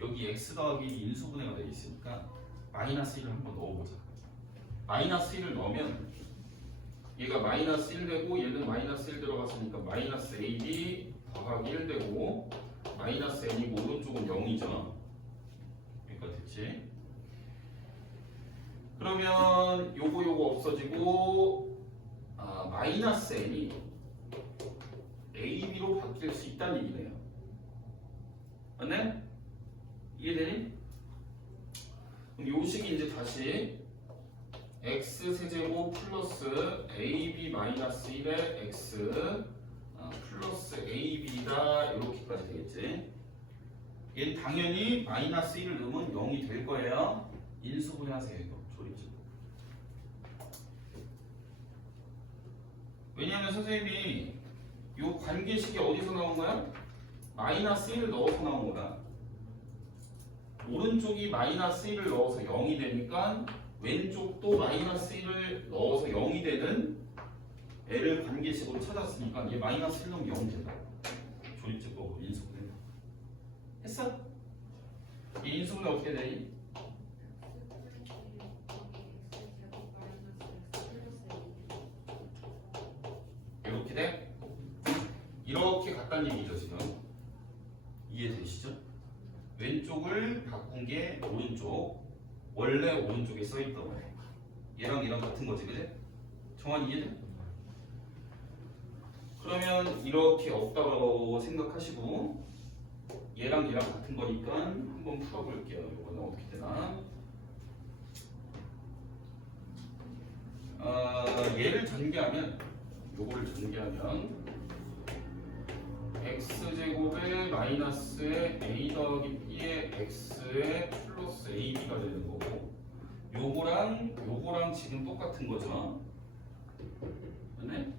여기 x 더하기 인수분해가 되어 있으니까 마이너스 1을 한번 넣어보자. 마이너스 1을 넣으면 얘가 마이너스 1 되고 얘는 마이너스 1 들어갔으니까 마이너스 ab 더하기 1 되고 마이너스 n이고 오른쪽은 0이죠. 그러니까 됐지? 그러면 요거 없어지고 마이너스 n이 ab로 바뀔 수 있다는 얘기네요. 맞네? 이해되니? 그럼 요 식이 이제 다시 x 세제곱 플러스 ab 마이너스 1의 x 플러스 ab가 이렇게까지 되겠지. 얘는 당연히 마이너스 1을 넣으면 0이 될 거예요. 인수분해하세요. 이거 조립식. 왜냐하면 선생님이 요 관계식이 어디서 나온 거야? 마이너스 1을 넣어서 나온 거다. 오른쪽이 마이너스 1을 넣어서 0이 되니까 왼쪽도 마이너스 1을 넣어서 0이 되는 L을 관계식으로 찾았으니까 얘 마이너스 1 넣으면 0이 된다. 조립제법으로 인수분해 했어? 이 인수분해 어떻게 되니? 이렇게 돼? 이렇게 갔다는 얘기죠 지금. 이해되시죠? 왼쪽을 바꾼 게 오른쪽, 원래 오른쪽에 써있던 거예요. 얘랑 얘랑 같은 거지, 그지? 정환이 이해돼? 그러면 이렇게 없다고 생각하시고 얘랑 얘랑 같은 거니까 한번 풀어볼게요. 이거는 어떻게 되나? 얘를 전개하면 요거를 전개하면 x제곱에 마이너스에 a 더하기 b의 x에 플러스 ab가 되는 거고 요거랑 지금 똑같은 거죠. 네?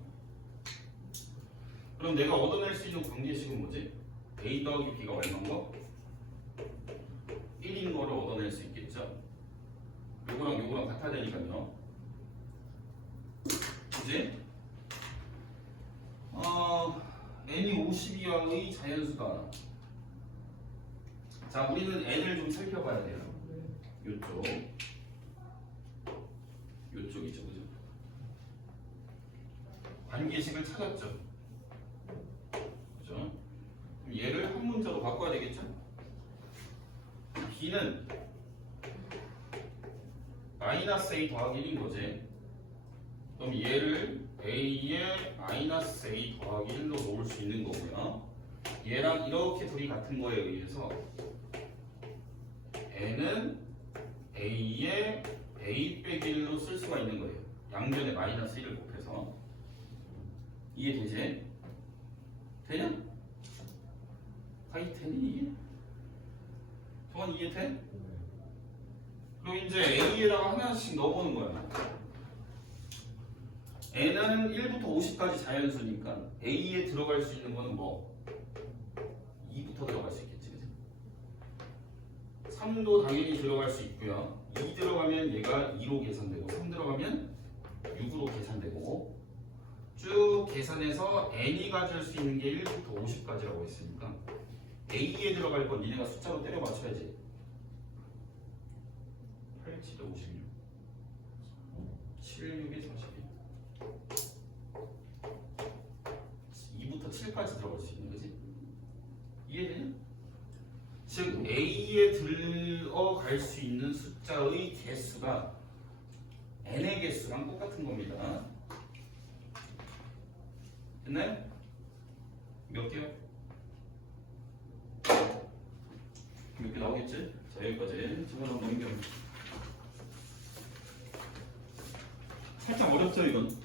그럼 내가 얻어낼 수 있는 관계식은 뭐지? a 더하기 b가 얼마인 거? 1인 거를 얻어낼 수 있겠죠? 요거랑 같아야 되니까요. 그지? n이 50이하의 자연수다. 자, 우리는 n을 좀 살펴봐야 돼요. 요쪽이죠, 그죠? 관계식을 찾았죠. 그죠? 그럼 얘를 한 문자로 바꿔야 되겠죠? b는 마이너스 a 더하기 1인 거지. 그럼 얘를 a에 마이너스 a 더하기 1로 놓을 수 있는 거고요. 얘랑 이렇게 둘이 같은 거에 의해서 n은 a에 a 빼기 1로 쓸 수가 있는 거예요. 양변에 마이너스 1을 곱해서. 이해되지? 되냐? 되니 이게? 정원 이해돼? 그럼 이제 a에다가 하나씩 넣어보는 거야. n은 1부터 50까지 자연수니까 a에 들어갈 수 있는 거는 뭐? 2부터 들어갈 수 있겠지, 그치? 3도 당연히 들어갈 수 있고요. 2 들어가면 얘가 2로 계산되고 3 들어가면 6으로 계산되고 쭉 계산해서 n이 가질 수 있는 게 1부터 50까지라고 했으니까 a에 들어갈 건 니네가 숫자로 때려 맞춰야지. 8, 7에 56 7, 6에 42 2부터 7까지 들어갈 수 있는 거지. 이해되냐? 즉 A에 들어갈 수 있는 숫자의 개수가 n의 개수랑 똑같은 겁니다. 됐나요? 몇 개요? 몇 개 나오겠지? 자, 여기까지. 저거 넘겨. 살짝 어렵죠, 이건?